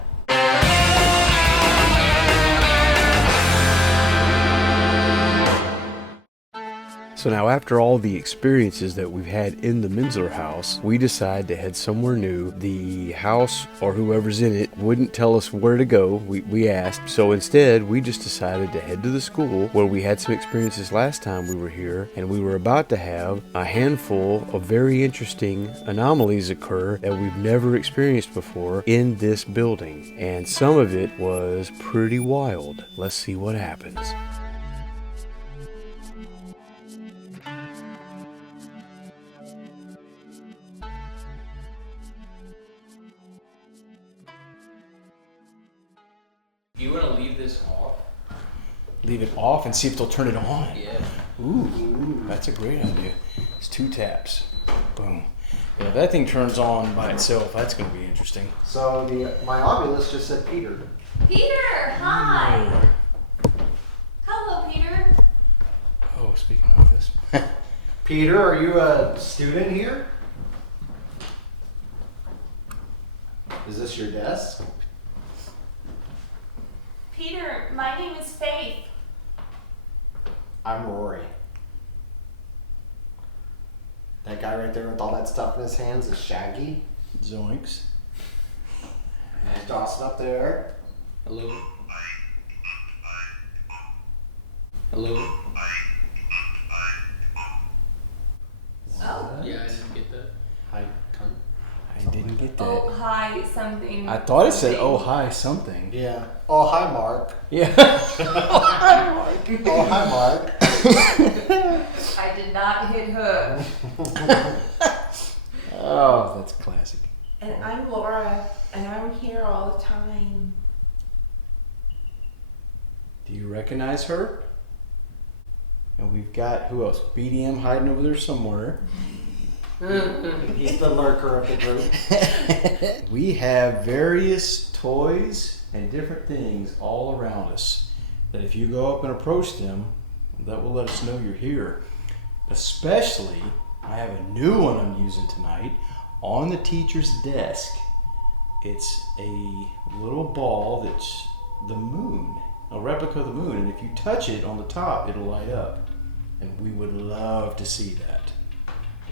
So now after all the experiences that we've had in the Menzler house, we decide to head somewhere new. The house or whoever's in it wouldn't tell us where to go. We asked. So instead, we just decided to head to the school where we had some experiences last time we were here, and we were about to have a handful of very interesting anomalies occur that we've never experienced before in this building. And some of it was pretty wild. Let's see what happens. You want to leave this off? Leave it off and see if they'll turn it on. Yeah. Ooh, that's a great idea. It's 2 taps. Boom. Yeah, if that thing turns on by itself, that's going to be interesting. So my Oculus just said Peter. Peter, hi. Hello, Peter. Oh, speaking of this. Peter, are you a student here? Is this your desk? Peter, my name is Faith. I'm Rory. That guy right there with all that stuff in his hands is Shaggy. Zoinks. And Dawson up there. Hello? Hello? Oh. Yeah, I didn't get that. Hi, cunt. I didn't get that. Oh, hi, something. I thought it said, something. oh, hi, something. Yeah. Oh, hi, Mark. Yeah. Oh, hi, Mark. I did not hit hook. Oh, that's classic. And I'm Laura, and I'm here all the time. Do you recognize her? And we've got, who else? BDM hiding over there somewhere. He's the lurker of the group. We have various toys and different things all around us that if you go up and approach them, that will let us know you're here. Especially, I have a new one I'm using tonight on the teacher's desk. It's a little ball that's the moon, a replica of the moon, and if you touch it on the top, it'll light up. And we would love to see that.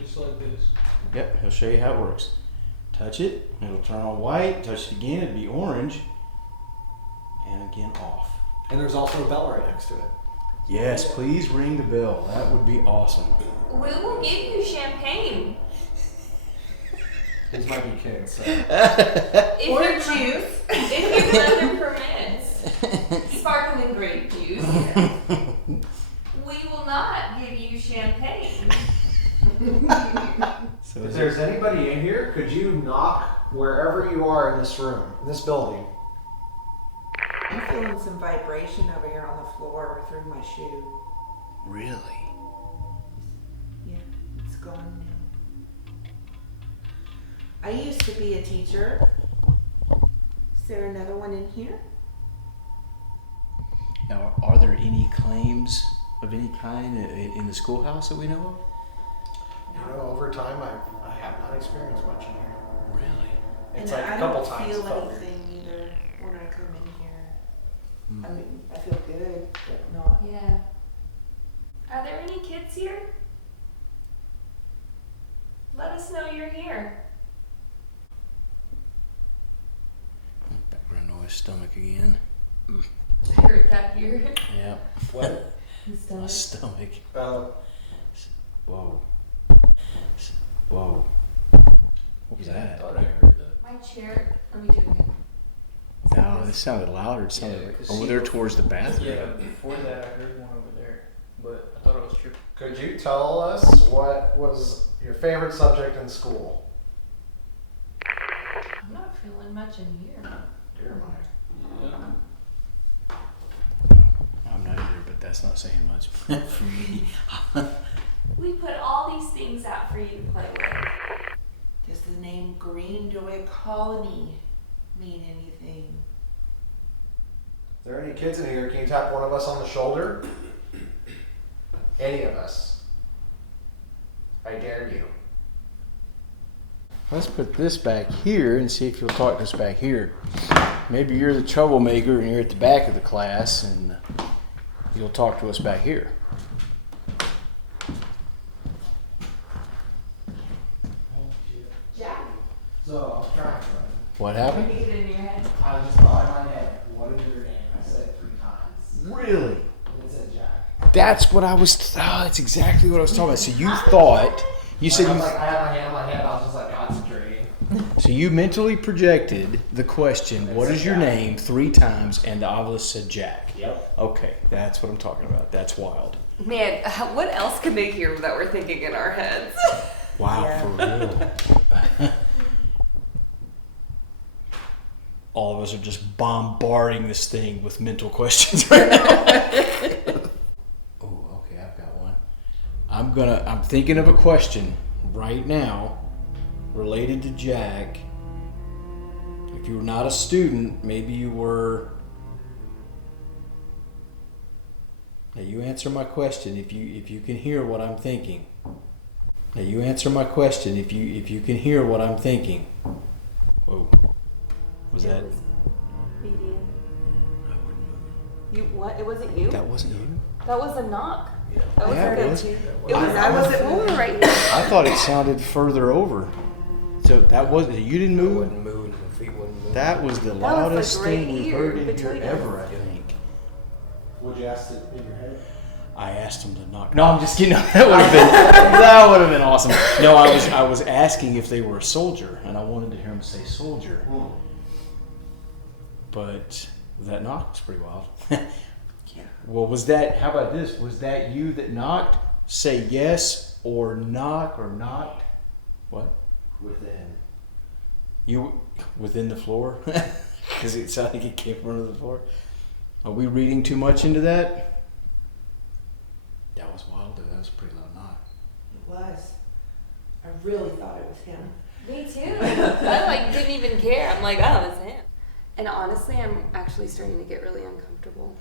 Just like this. Yep, he'll show you how it works. Touch it, it'll turn on white. Touch it again, it'll be orange. And again, off. And there's also a bell right next to it. Yes, please ring the bell. That would be awesome. We will give you champagne. These might be kids. So. If Or your juice. If your weather permits. Sparkling grape juice. We will not give you champagne. So If there's anybody in here, could you knock wherever you are in this room, in this building? I'm feeling some vibration over here on the floor through my shoe. really? Yeah, it's gone now. I used to be a teacher. Is there another one in here? Now, are there any claims of any kind in the schoolhouse that we know of? You know, over time, I have not experienced much in here. Really? It's And like I a couple don't times. feel it felt weird. anything either when I come in here. I mean, I feel good, but not. Yeah. Are there any kids here? Let us know you're here. Background noise, stomach again. I heard that here. Yeah, What? my stomach. Oh, Whoa. Whoa. What was I that? thought I heard that. My chair. Let me do it again. No, this sounded louder. It sounded Yeah, like 'cause over see, there towards the bathroom. Yeah, before that I heard one over there, but I thought it was tripping. could you tell us what was your favorite subject in school? I'm not feeling much in here. Dear mine. Yeah. I'm not either, but that's not saying much for me. We put all these things out for you to play with. Does the name Green Joy Colony mean anything? Is there any kids in here? Can you tap one of us on the shoulder? Any of us. I dare you. Let's put this back here and see if you'll talk to us back here. Maybe you're the troublemaker and you're at the back of the class and you'll talk to us back here. What happened? Repeat it in your head. I just thought in my head, what is your name? I said it 3 times. Really? And it said Jack. That's what I was. That's exactly what I was talking about. So you thought you said I you. was like, I had my hand on my head. I was just like concentrating. So you mentally projected the question, "What is your name?" 3 times, and the obelisk said Jack. Yep. Okay, that's what I'm talking about. That's wild. Man, what else could they hear that we're thinking in our heads? Wow, Yeah. for real. All of us are just bombarding this thing with mental questions right now. Oh, okay, I've got one. I'm thinking of a question right now related to Jack. If you were not a student, maybe you were. Now you answer my question if you can hear what I'm thinking. Now you answer my question if you can hear what I'm thinking. Whoa. Was that? Median. You what? It wasn't you? That wasn't you? That was a knock. That was Yeah, a it was. It was. I wasn't moving right here. I thought it sounded further over. So that was you didn't I move. wasn't moving. My feet wasn't moving. That was the was loudest like thing right we here heard in here between ever. us. I think. Would you ask it in your head? I asked him to knock. No, I'm just kidding. That would have been awesome. No, I was asking if they were a soldier, and I wanted to hear him say soldier. But that knock was pretty wild. Yeah. Well, was that? How about this? Was that you that knocked? Say yes or knock or knocked. What? Within. You within the floor? Because it sounded like it came from under the floor. Are we reading too much into that? That was wild, though. That was a pretty loud knock. It was. I really thought it was him. Me too. I didn't even care. I'm like, oh, it's him. And honestly, I'm actually starting to get really uncomfortable.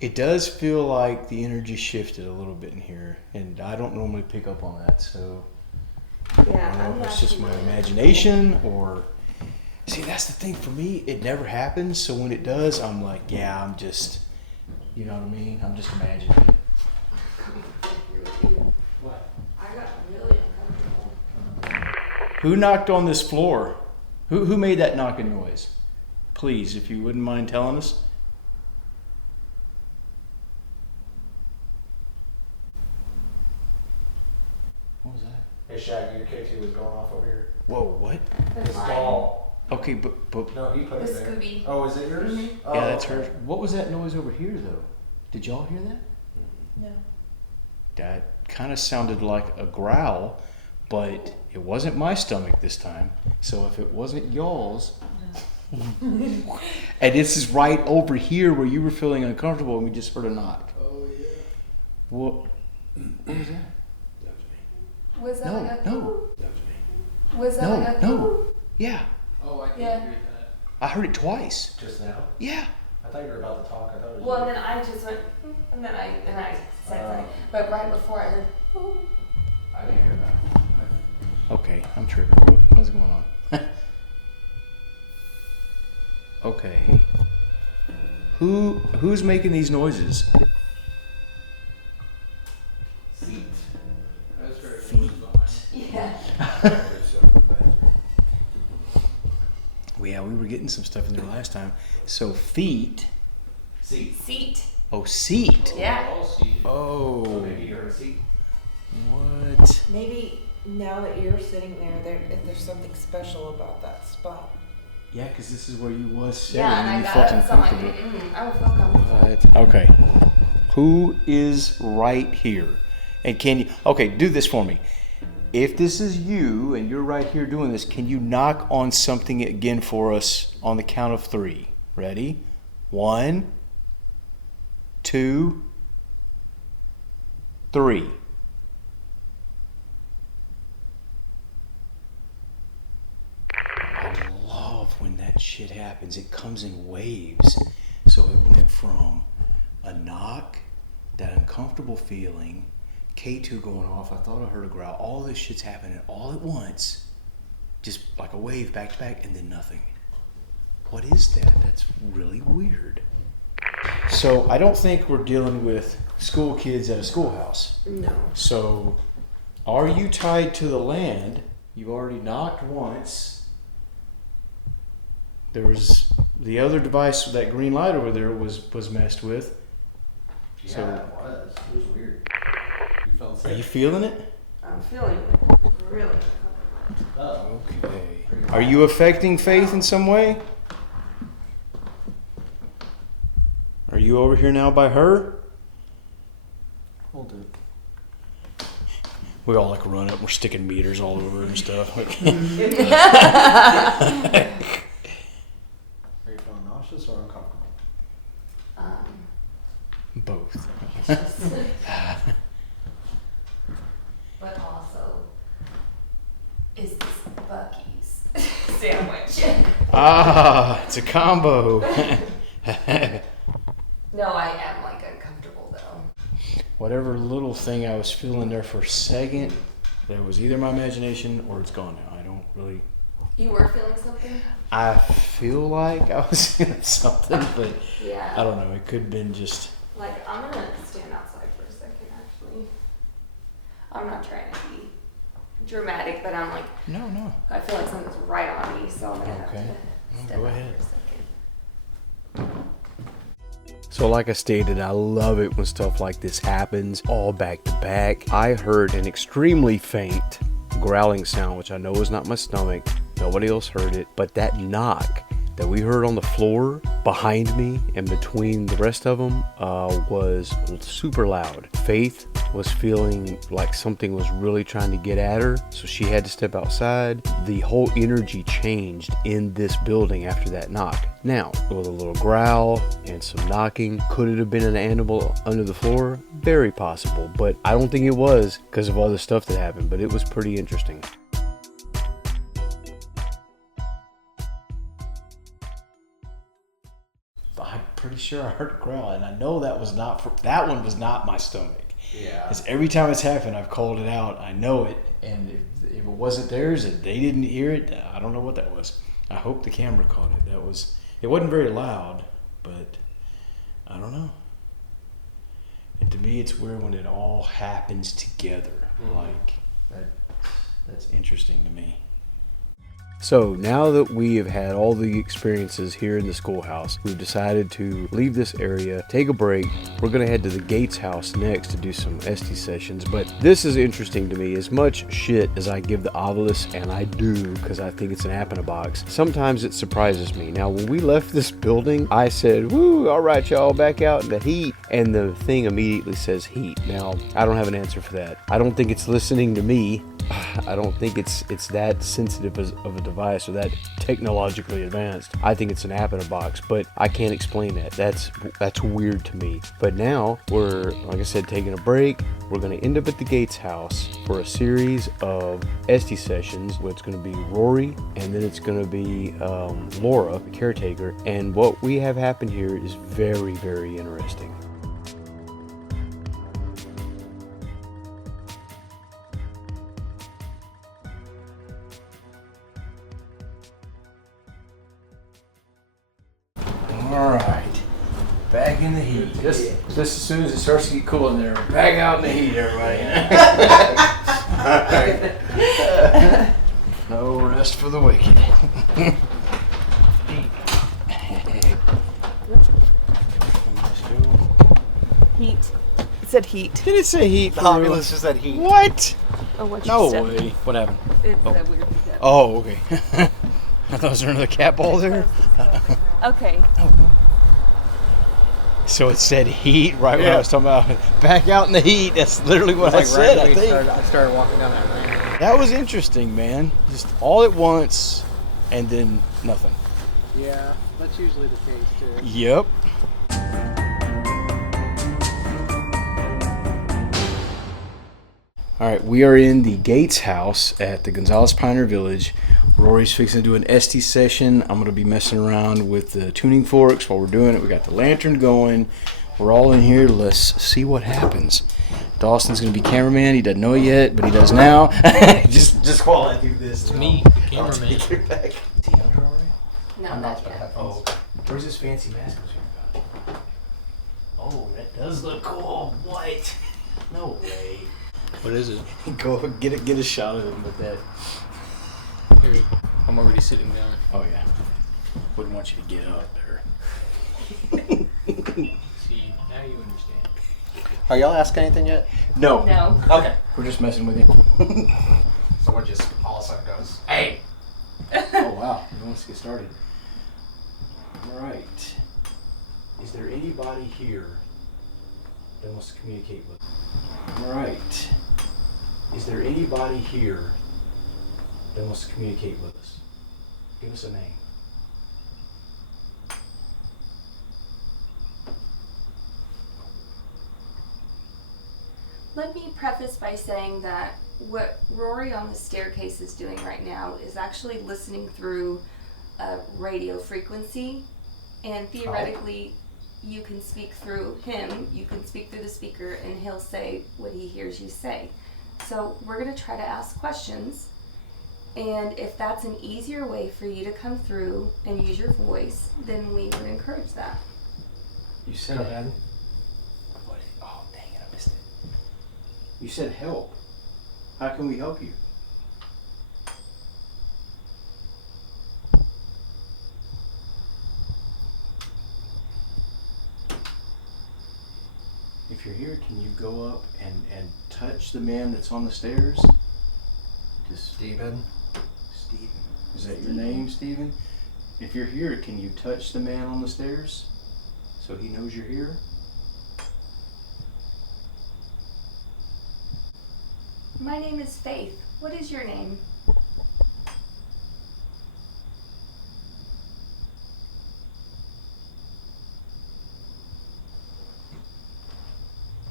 It does feel like the energy shifted a little bit in here, and I don't normally pick up on that, so Yeah, I don't know I'm if it's just my actually- imagination or. See, that's the thing for me. It never happens, so when it does, I'm like, yeah, I'm just, you know what I mean? I'm just imagining it. What? I got really uncomfortable. Who knocked on this floor? Who made that knocking noise? Please, if you wouldn't mind telling us. What was that? Hey, Shaggy, your K2 was going off over here. Whoa, what? It's ball. Okay, but No, he put it The there. Scooby. Oh, is it yours? Oh, yeah, that's okay. her. What was that noise over here, though? Did y'all hear that? No. That kind of sounded like a growl, but it wasn't my stomach this time. So if it wasn't y'all's, and this is right over here where you were feeling uncomfortable, and we just heard a knock. Oh, yeah. What was that? That was me. Was that No, like a no. That was me. Was that like a No. Yeah, Oh, I did Yeah. hear that. I heard it twice. Just now? Yeah. I thought you were about to talk. I thought it was Well, you. then I just went, and then I said something. But right before I heard, I didn't hear that. Okay, I'm tripping. What's going on? Okay. Who's making these noises? Seat. I just heard Feet. it was behind. yeah. I heard something in the bathroom. Well, yeah, we were getting some stuff in there last time. So feet. Seat. Seat. Oh, seat. Yeah. All seated. Oh. Maybe you heard a seat. What? Maybe now that you're sitting there, if there's something special about that spot. Yeah, because this is where you was sitting Yeah, and and I you got felt up, so I'm like, uncomfortable. I don't feel comfortable. What? Okay. Who is right here? And can you, okay, do this for me. If this is you and you're right here doing this, can you knock on something again for us on the count of 3? Ready? 1, 2, 3. I love when that shit happens. It comes in waves. So it went from a knock, that uncomfortable feeling, K2 going off, I thought I heard a growl. All this shit's happening all at once. Just like a wave back to back and then nothing. What is that? That's really weird. So I don't think we're dealing with school kids at a schoolhouse. No. So are you tied to the land? You've already knocked once. There was the other device, that green light over there was messed with. Yeah, So- it was. It was weird. You felt Are you sick? feeling it? I'm feeling really Oh. Okay. Are you affecting Faith in some way? Are you over here now by her? Hold it. We all like run up. We're sticking meters all over and stuff. Are you feeling nauseous or uncomfortable? Both. But also, is this Bucky's sandwich? Ah, it's a combo. No, I am like uncomfortable though. Whatever little thing I was feeling there for a second, that was either my imagination or it's gone now. I don't really. You were feeling something? I feel like I was feeling something, but Yeah. I don't know. It could have been just. Like, I'm gonna stand outside for a second, actually. I'm not trying to be dramatic, but I'm like, No. I feel like something's right on me, so I'm gonna have Okay. to Well, step go out ahead. for a second. So like I stated, I love it when stuff like this happens, all back to back. I heard an extremely faint growling sound, which I know is not my stomach. Nobody else heard it, but that knock that we heard on the floor behind me and between the rest of them was super loud. Faith was feeling like something was really trying to get at her, so she had to step outside. The whole energy changed in this building after that knock. Now, with a little growl and some knocking, could it have been an animal under the floor? Very possible, but I don't think it was because of all the stuff that happened, but it was pretty interesting. I'm pretty sure I heard a growl, and I know that was not that one was not my stomach. Yeah. Because every time it's happened, I've called it out. I know it, and if it wasn't theirs and they didn't hear it, I don't know what that was. I hope the camera caught it. It wasn't very loud, but I don't know. And to me, it's weird when it all happens together. Like that's interesting to me. So now that we have had all the experiences here in the schoolhouse, we've decided to leave this area, take a break. We're going to head to the Gates house next to do some ST sessions, but this is interesting to me. As much shit as I give the obelisk, and I do because I think it's an app in a box, sometimes it surprises me. Now, when we left this building, I said, woo, all right, y'all, back out in the heat, and the thing immediately says heat. Now, I don't have an answer for that. I don't think it's listening to me. I don't think it's that sensitive of a device or that technologically advanced. I think it's an app in a box, but I can't explain that. That's weird to me. But now we're, like I said, taking a break. We're going to end up at the Gates house for a series of ST sessions. It's going to be Rory, and then it's going to be Laura, the caretaker. And what we have happen here is very, very interesting. All right, back in the heat. Just as soon as it starts to get cool in there, back out in the heat, everybody. No rest for the wicked. Heat. It said heat. Did it say heat? The obelisk is that heat. What? Oh, what No you said. way. What happened? It's Oh. that weird step. Oh, okay. I thought was there another cat ball there. Okay. So it said heat right when I was talking about back out in the heat. That's literally what I said. I think I started walking down that ramp. that was interesting, man. Just all at once, and then nothing. Yeah, that's usually the case too. Yep. All right, we are in the Gates house at the Gonzales Pioneer Village. Rory's fixing to do an ST session. I'm going to be messing around with the tuning forks while we're doing it. We got the lantern going. We're all in here. Let's see what happens. Dawson's going to be cameraman. He doesn't know it yet, but he does now. just while I do this. It's me, the cameraman. Take it back. Is he under already? No, not yet. Oh, okay. Where's this fancy mask? Oh, that does look cool. What? No way. What is it? Go get a shot of him with that. Here, I'm already sitting down. Oh yeah. Wouldn't want you to get up there. See, now you understand. Are y'all asking anything yet? No. No. Okay. We're just messing with you. So we're just all of a sudden goes, hey! Oh wow, he wants to get started. All right. Is there anybody here that wants to communicate with? All right. Is there anybody here that wants to communicate with us? Give us a name. Let me preface by saying that what Rory on the staircase is doing right now is actually listening through a radio frequency, and theoretically you can speak through him, you can speak through the speaker, and he'll say what he hears you say. So we're going to try to ask questions, and if that's an easier way for you to come through and use your voice, then we would encourage that. You said Go ahead. What? Oh dang it, I missed it. You said help. How can we help you? If you're here, can you go up and touch the man that's on the stairs? Just Steven. Steven. Is that your name, Steven? If you're here, can you touch the man on the stairs so he knows you're here? My name is Faith. What is your name?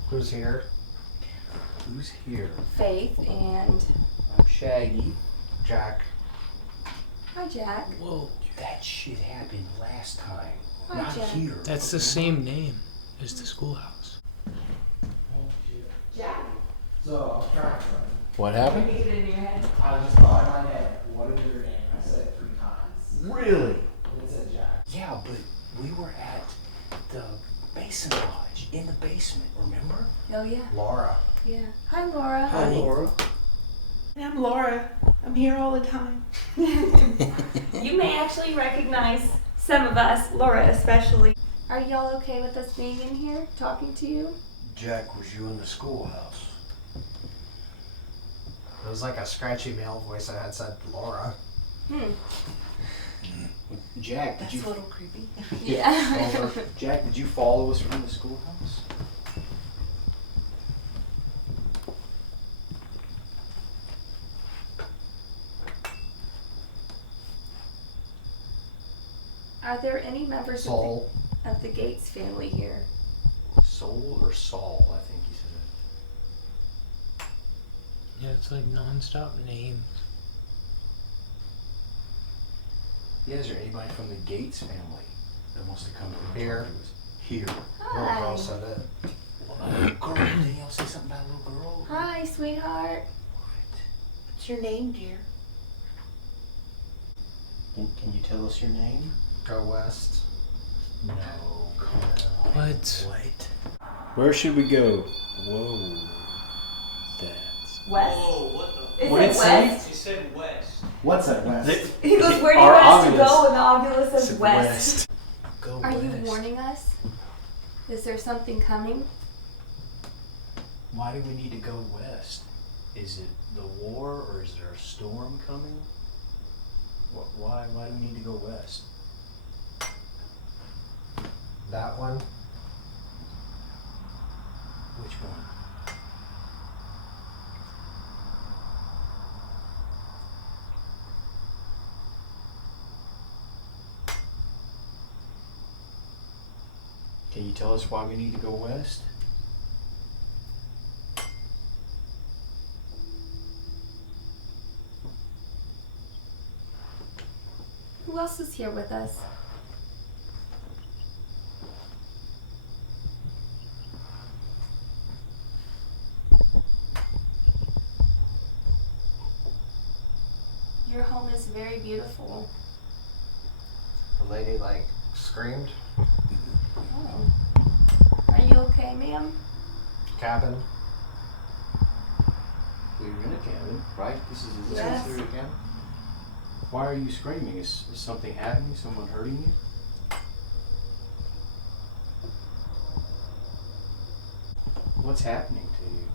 Who's here? Who's here? Faith, and I'm Shaggy. Jack. hi Jack. Whoa, That shit happened last time. Hi, Not Jack. here. that's the same name as the schoolhouse. Jack. So I'm trying. What happened? Get it in your head. I just thought in my head, what is your name? I said it 3 times. Really? And it said Jack. Yeah, but we were at the Basin Lodge in the basement, remember? Oh yeah. Laura. Yeah. Hi Laura. Hi, Laura. And I'm Laura. I'm here all the time. You may actually recognize some of us, Laura especially. Are y'all okay with us being in here talking to you? Jack, was you in the schoolhouse? It was like a scratchy male voice that had said Laura. Jack, did That's you? a little creepy. Yeah. Jack, did you follow us from the schoolhouse? Are there any members Soul. of the Gates family here? Soul or Saul? I think he said. Yeah, it's like non-stop names. Yeah, is there anybody from the Gates family that wants to come over Here. and talk to us? Here. Little Hi. girl said it. Girl, did y'all say something about a little girl? Hi, sweetheart. What's your name, dear? Can you tell us your name? Go west. No. Come on. What? What? Where should we go? Whoa. That's. West? what the? Is What it did it say? west? You said west. What's that west? He goes, where do you Our want us to Ovilus go? And the Ovilus says said west. Go Are west. you warning us? Is there something coming? Why do we need to go west? Is it the war or is there a storm coming? Why do we need to go west? That one. Which one? Can you tell us why we need to go west? Who else is here with us? Your home is very beautiful. The lady like screamed. Oh. Are you okay, ma'am? Cabin. We were in a cabin, right? This is Yes. considered a cabin? Why are you screaming? Is something happening? Someone hurting you? What's happening to you?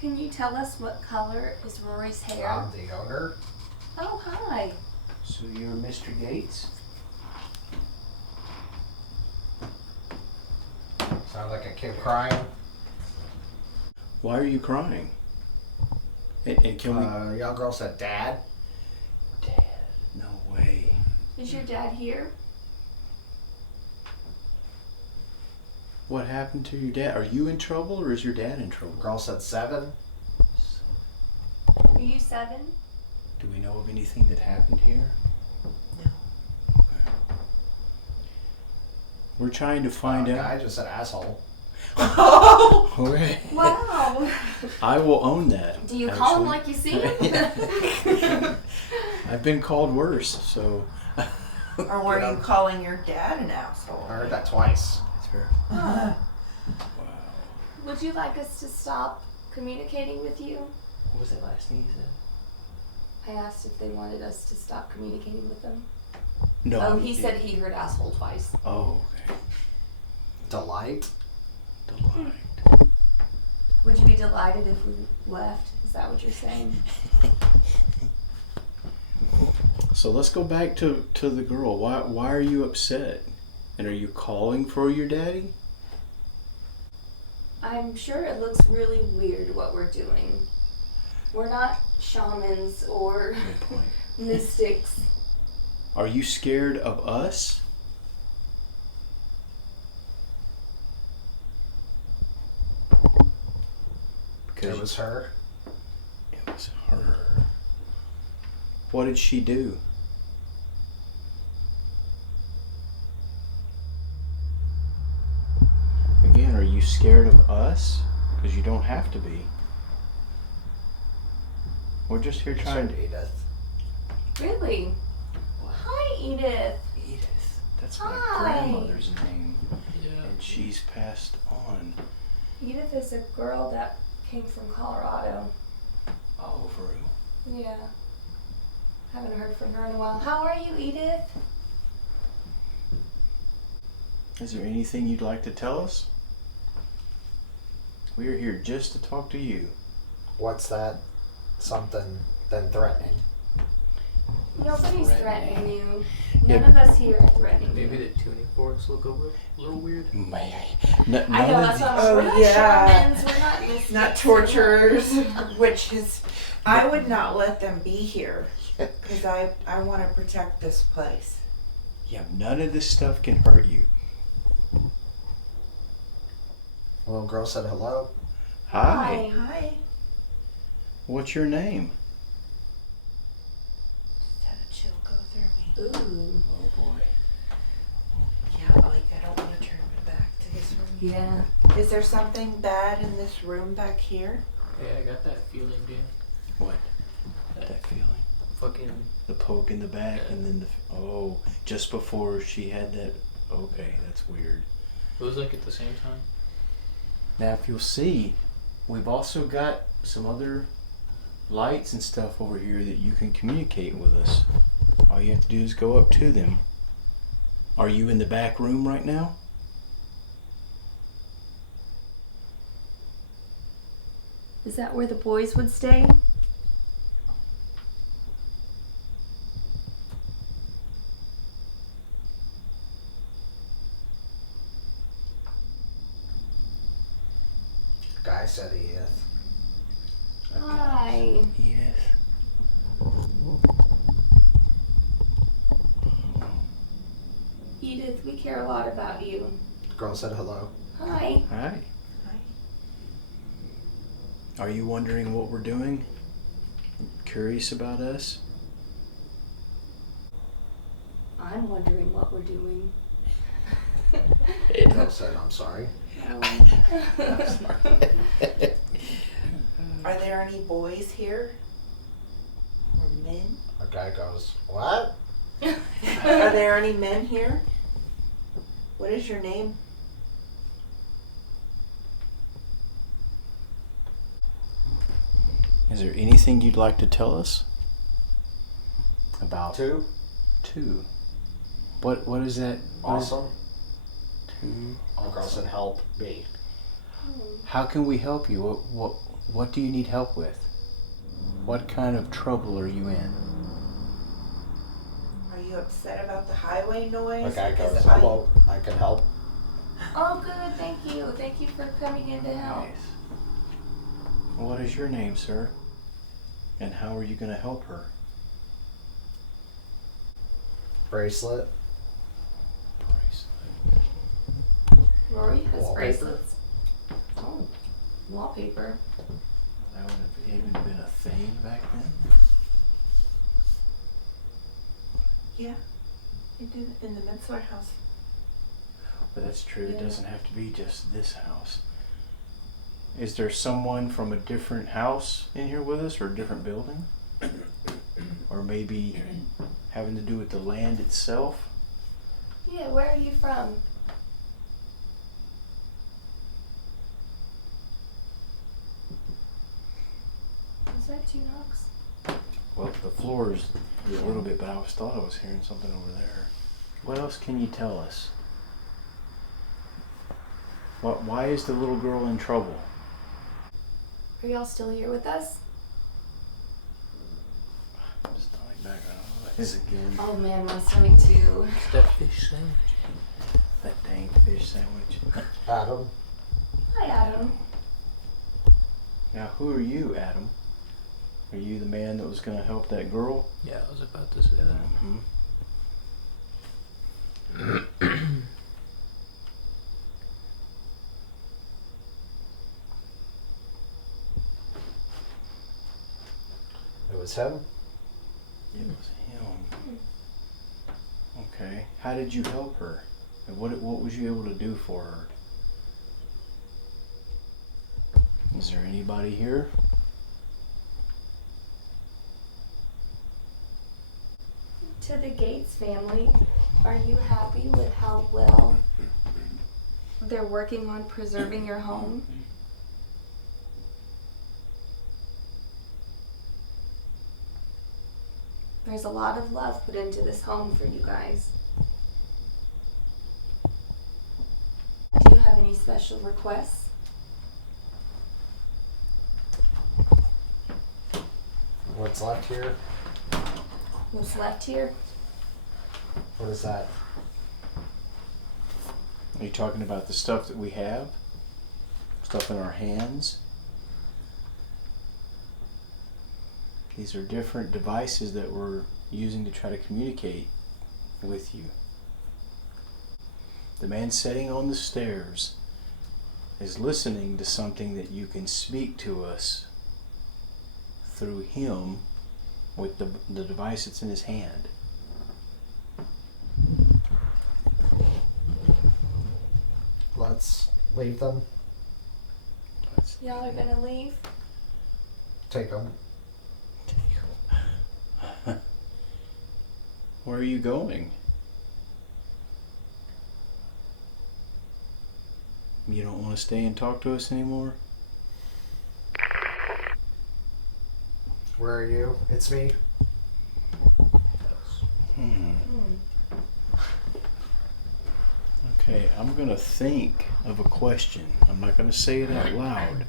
Can you tell us what color is Rory's hair? I'm the owner. Oh, hi. So you're Mr. Gates? Sound like a kid crying. Why are you crying? And can we... Young girl said, "Dad." Dad, no way. Is your dad here? What happened to your dad? Are you in trouble or is your dad in trouble? Girl said 7. Are you 7? Do we know of anything that happened here? No. Okay. We're trying to find out. Guy just said asshole. Okay. Wow. I will own that. Do you call him actually. like you see him? I've been called worse, so. Or were you calling your dad an asshole? I heard that twice. That's fair. Huh. Wow. Would you like us to stop communicating with you? What was that last thing you said? I asked if they wanted us to stop communicating with them. No. Oh, he said he heard asshole twice. Oh, okay. Delight. Delight. Would you be delighted if we left? Is that what you're saying? So let's go back to the girl. Why are you upset? And are you calling for your daddy? I'm sure it looks really weird what we're doing. We're not shamans or Good point. mystics. Are you scared of us? It was her. It was her. What did she do? Again, are you scared of us? Because you don't have to be. We're just here trying to... Edith. Really? Hi, Edith. Edith. That's my Hi. grandmother's name. Yeah. And she's passed on. Edith is a girl that came from Colorado. Oh, for real? Yeah. Haven't heard from her in a while. How are you, Edith? Is there anything you'd like to tell us? We are here just to talk to you. What's that? Something then threatening. Nobody's Threatening. threatening you. Yeah. None of us here are threatening Maybe you. the tuning forks look a little weird. May I? I know, that's what Oh, we're not yeah. shamans, we're not mystics, Not torturers, which is, I would not let them be here because I want to protect this place. Yeah, none of this stuff can hurt you. Little girl said hello. Hi. Hi. What's your name? Just had a chill go through me. Ooh. Oh boy. Yeah, like I don't want to turn my back to this room. Yeah. Is there something bad in this room back here? Hey, I got that feeling, dude. What? That feeling? Fucking. The poke in the back and then the... Oh, just before she had that... Okay, that's weird. It was like at the same time. Now, if you'll see, we've also got some other lights and stuff over here that you can communicate with us. All you have to do is go up to them. Are you in the back room right now? Is that where the boys would stay? Guy said Edith. Hi. Yes. Edith, we care a lot about you. Girl said hello. Hi. Hi. Are you wondering what we're doing? Curious about us? I'm wondering what we're doing. Girl said I'm sorry. Are there any boys here? Or men? A guy goes, what? Are there any men here? What is your name? Is there anything you'd like to tell us about Two. What is that? Awesome. Two. Across and help me. How can we help you? What do you need help with? What kind of trouble are you in? Are you upset about the highway noise? Okay, Because goes. Hello. I can help. Oh, good. Thank you. Thank you for coming in to help. Nice. What is your name, sir? And how are you going to help her? Bracelet. Rory has Wallpaper. bracelets. Oh, wallpaper. That would have even been a thing back then. Yeah, they did it in the Midsler house. But that's true. It Yeah. doesn't have to be just this house. Is there someone from a different house in here with us, or a different building? Or maybe having to do with the land itself? Yeah, where are you from? Was that 2 knocks? Well, the floor is a little bit, but I thought I was hearing something over there. What else can you tell us? Why is the little girl in trouble? Are y'all still here with us? Stomach back, I don't know what that is again. Oh man, my stomach too. That fish sandwich. That dang fish sandwich. Adam. Hi, Adam. Now, who are you, Adam? Are you the man that was going to help that girl? Yeah, I was about to say that. Mm-hmm. It was him. It was him. Okay. How did you help her? And what was you able to do for her? Is there anybody here? To the Gates family, are you happy with how well they're working on preserving your home? There's a lot of love put into this home for you guys. Do you have any special requests? What's left here? What's left here? What is that? Are you talking about the stuff that we have? Stuff in our hands? These are different devices that we're using to try to communicate with you. The man sitting on the stairs is listening to something that you can speak to us through him with the device that's in his hand. Let's leave them. Y'all are gonna leave? Take them. Where are you going? You don't want to stay and talk to us anymore? Where are you? It's me. Okay, I'm going to think of a question. I'm not going to say it out loud.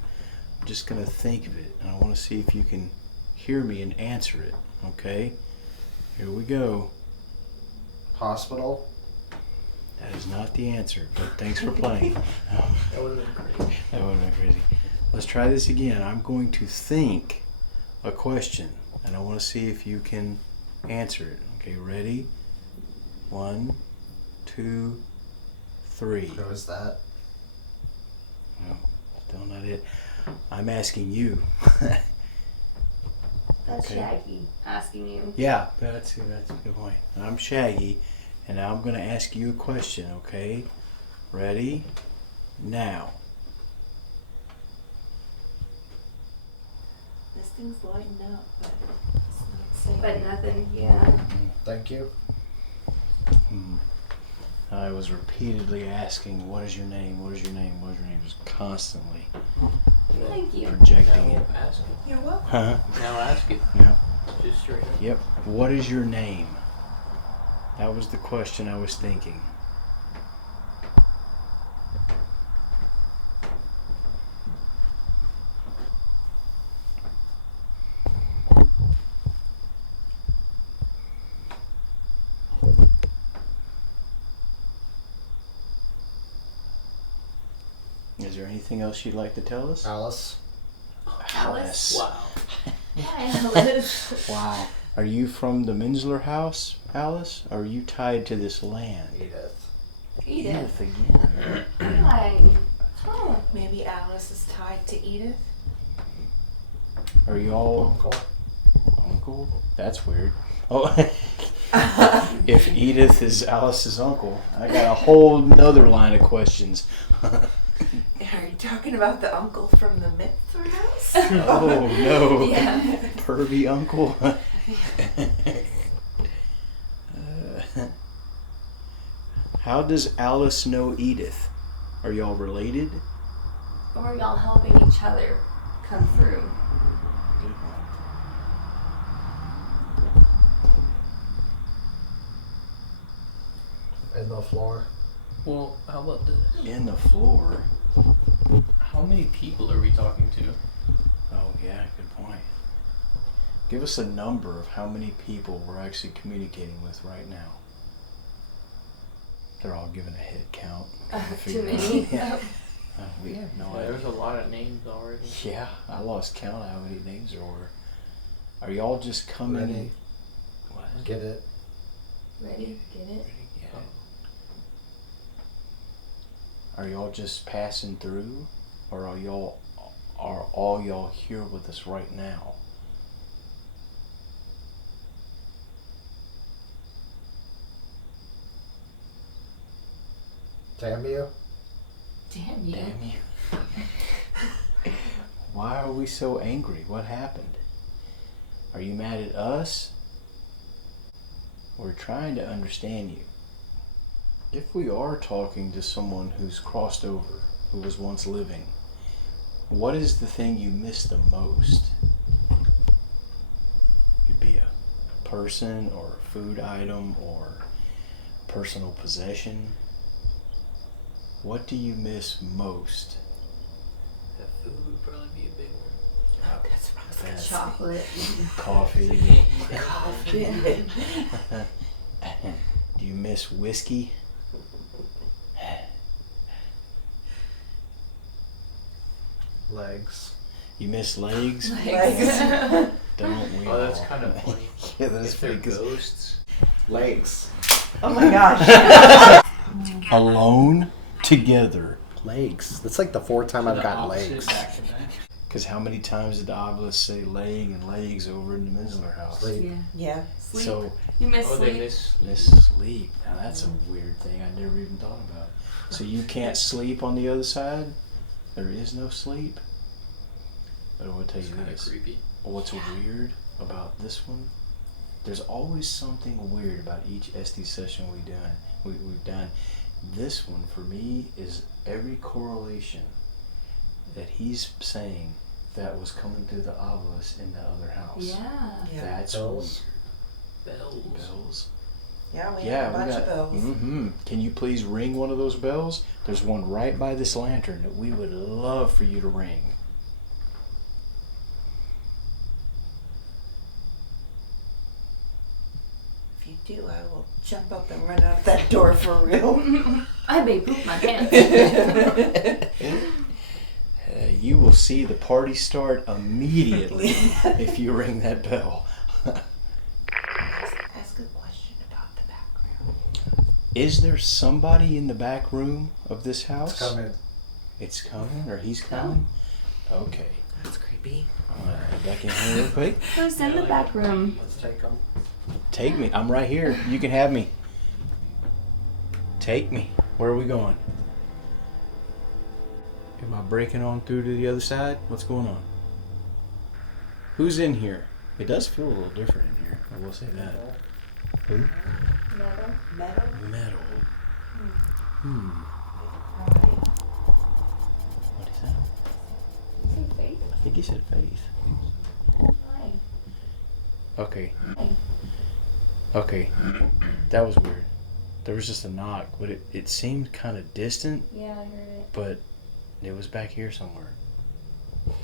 I'm just going to think of it, and I want to see if you can hear me and answer it. Okay? Here we go. Hospital. That is not the answer, but thanks for playing. That would have been crazy. That would have been crazy. Let's try this again. I'm going to think a question, and I want to see if you can answer it. Okay, ready? 1, 2, 3. Who is that? No, still not it. I'm asking you. That's Okay. Shaggy asking you. Yeah, that's a good point. I'm Shaggy, and now I'm going to ask you a question, okay? Ready? Now. This thing's lighting up, but it's not saying. But nothing, yeah. Thank you. I was repeatedly asking, what is your name? What is your name? What is your name? Just constantly. Thank you. projecting it. Now ask it. You're welcome. Huh? Now ask it. Yeah. Just straight up. Yep. What is your name? That was the question I was thinking. Is there anything else you'd like to tell us? Alice. Alice. Wow. Hi, Alice. Wow. Are you from the Minsler house, Alice? Or are you tied to this land? Edith. Edith. again. Hi. Oh. Maybe Alice is tied to Edith. Are you all Uncle. uncle? That's weird. Oh, if Edith is Alice's uncle, I got a whole nother line of questions. Are you talking about the uncle from the Mitzler house? Oh no, Yeah. pervy uncle. How does Alice know Edith? Are y'all related? Or are y'all helping each other come through? Good one. In the floor. Well, how about this? In the floor. How many people are we talking to? Oh yeah, good point. Give us a number of how many people we're actually communicating with right now. They're all giving a head count. Too many. Yeah. We have no There's idea. a lot of names already. Yeah, I lost count of how many names there were. Are y'all just coming Ready. in? What? Get it. Ready? Get it? Yeah. Are y'all just passing through? Or are all y'all here with us right now? Damn you. Damn you. Damn you. Why are we so angry? What happened? Are you mad at us? We're trying to understand you. If we are talking to someone who's crossed over, who was once living, what is the thing you miss the most? Could be a person or a food item or personal possession. What do you miss most? That food would probably be a big one. Oh, that's what I was That's Chocolate. coffee. Coffee. Do you miss whiskey? Legs. You miss legs? Legs. Don't we Oh, that's all? kind of funny. Yeah, that is If they're funny 'cause ghosts. Legs. Oh my gosh. alone, together. Legs. That's like the fourth time I've The gotten opposite legs. back to back. Because how many times did the obelisk say leg and legs over in the Minsler house? Sleep. Yeah. Yeah. Sleep. So, You miss Oh, they sleep. miss. miss sleep. Now that's a weird thing I never even thought about. So you can't sleep on the other side? There is no sleep? But I will tell It's you kind of this. creepy. What's weird about this one? There's always something weird about each SD session we've done. This one for me is every correlation that he's saying that was coming through the obelisk in the other house. Yeah. Yeah. That's Bells. Bells. weird. Bells. Yeah, we Yeah, have a bunch we got. of bells. Mm-hmm. Can you please ring one of those bells? There's one right by this lantern that we would love for you to ring. If you do, I will jump up and run out that door for real. I may poop my pants. You will see the party start immediately if you ring that bell. Ask a question about the background. Is there somebody in the back room of this house? It's coming. It's coming, or he's coming? Okay. That's creepy. I'm gonna head back in here real quick. Who's in the back room? Let's take them. Take me. I'm right here. You can have me. Take me. Where are we going? Am I breaking on through to the other side? What's going on? Who's in here? It does feel a little different in here. I will say that. Who? Metal. Metal? Metal. What is that? I think he said Faith. Hi. Okay. Okay. That was weird. There was just a knock, but it seemed kind of distant, Yeah, I heard it. but it was back here somewhere.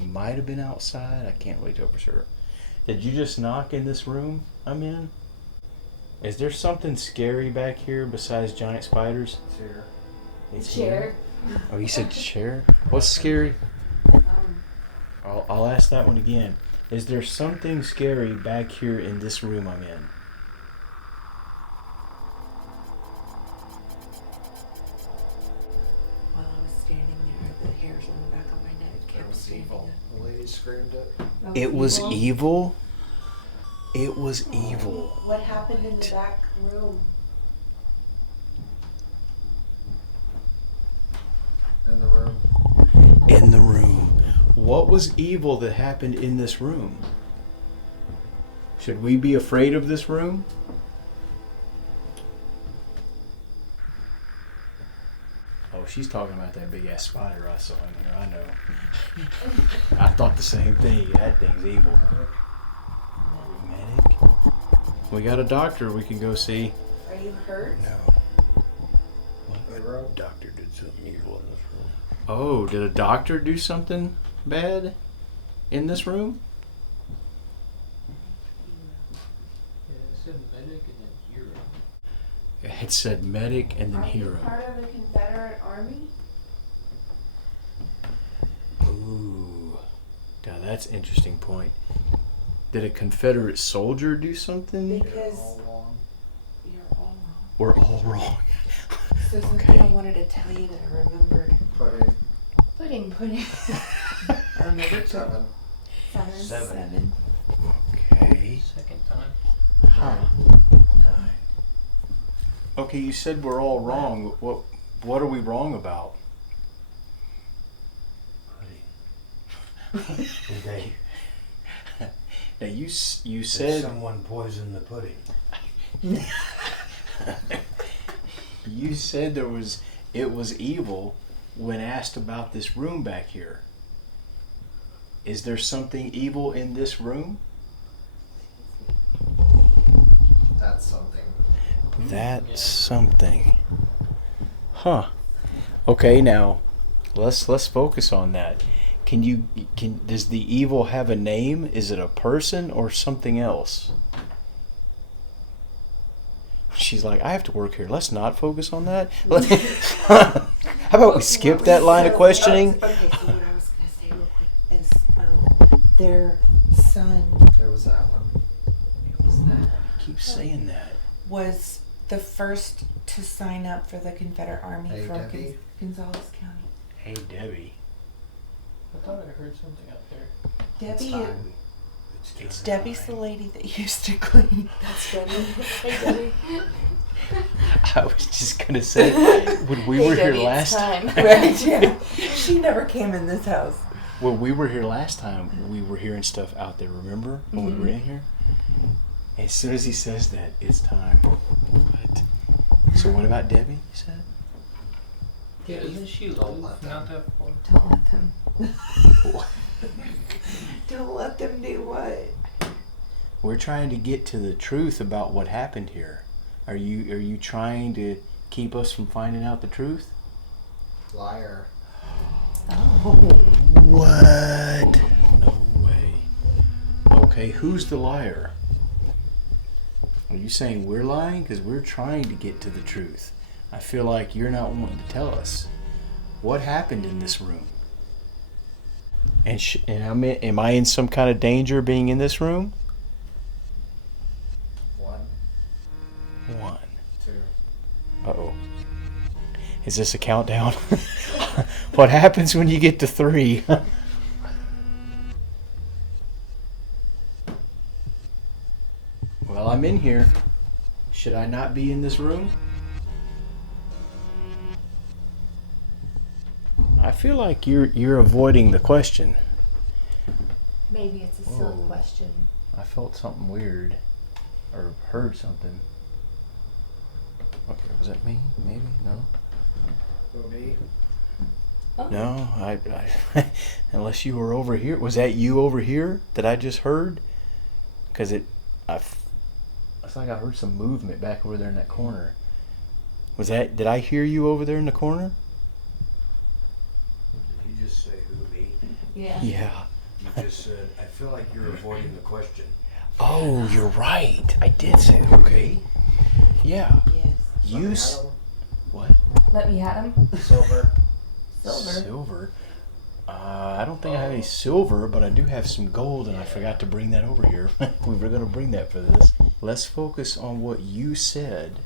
Might have been outside. I can't really tell for sure. Did you just knock in this room I'm in? Is there something scary back here besides giant spiders? Chair. It's Chair. here? Oh, you said chair? What's scary? I'll ask that one again. Is there something scary back here in this room I'm in? While I was standing there, the hairs on the back of my neck That kept was standing evil. up. The lady screamed it. It was evil? It was evil. What happened in the back room? In the room. In the room. What was evil that happened in this room? Should we be afraid of this room? Oh, she's talking about that big ass spider I saw in here. I know. I thought the same thing. That thing's evil. Medic? We got a doctor we can go see. Are you hurt? No. The doctor did something evil in this room. Oh, did a doctor do something bad in this room? Yeah, it said medic and then hero. It said medic and then Are you hero. part of the Confederate Army? Ooh. God, that's an interesting point. Did a Confederate soldier do something? Because All along. you're all wrong. We're all wrong. So something Okay. I wanted to tell you that I remembered. Pudding. Pudding. I remembered 7. seven. Okay. Second time. Huh. Okay, you said we're all wrong. What are we wrong about? Pudding. Did they? Now you Did said someone poison the pudding? you said it was evil when asked about this room back here. Is there something evil in this room? That's something. That's something. Huh. Okay, now let's focus on that. Does the evil have a name? Is it a person or something else? She's like, I have to work here. Let's not focus on that. How about we skip that line of questioning? Okay, so what I was going to say real quick is their son There was that one. Keep saying that. was the first to sign up for the Confederate Army Hey, from Debbie. Gonzales County. Hey, Debbie. I thought I heard something out there. It's Debbie, time. It's Debbie's the lady that used to clean. That's Debbie. Hey, Debbie. I was just gonna say when we were here last time. Right? Yeah. She never came in this house. When we were here last time, we were hearing stuff out there. Remember when we were in here? As soon as he says that, it's time. What? So what about Debbie? You said? Yeah, isn't she Don't live let not them. that far? Don't let them. Don't let them do what? We're trying to get to the truth about what happened here. Are you trying to keep us from finding out the truth? Liar. What? No way. Okay, who's the liar? Are you saying we're lying? Because we're trying to get to the truth. I feel like you're not wanting to tell us. What happened in this room? And am I in some kind of danger being in this room? 1, 1. 2. Uh-oh. Is this a countdown? What happens when you get to 3? Well, I'm in here. Should I not be in this room? I feel like you're avoiding the question. Maybe it's a silly Whoa. question. I felt something weird. Or heard something. Okay, was that me? Maybe? No? Will be. No, I unless you were over here. Was that you over here that I just heard? Because it's like I heard some movement back over there in that corner. Did I hear you over there in the corner? Did he just say who, me? Yeah. Yeah. You just said, I feel like you're avoiding the question. Oh, you're right. I did say that. Okay. Yeah. Yes. What? Let me have him. Silver. Silver. I don't think I have any silver, but I do have some gold, and I forgot to bring that over here. We were going to bring that for this. Let's focus on what you said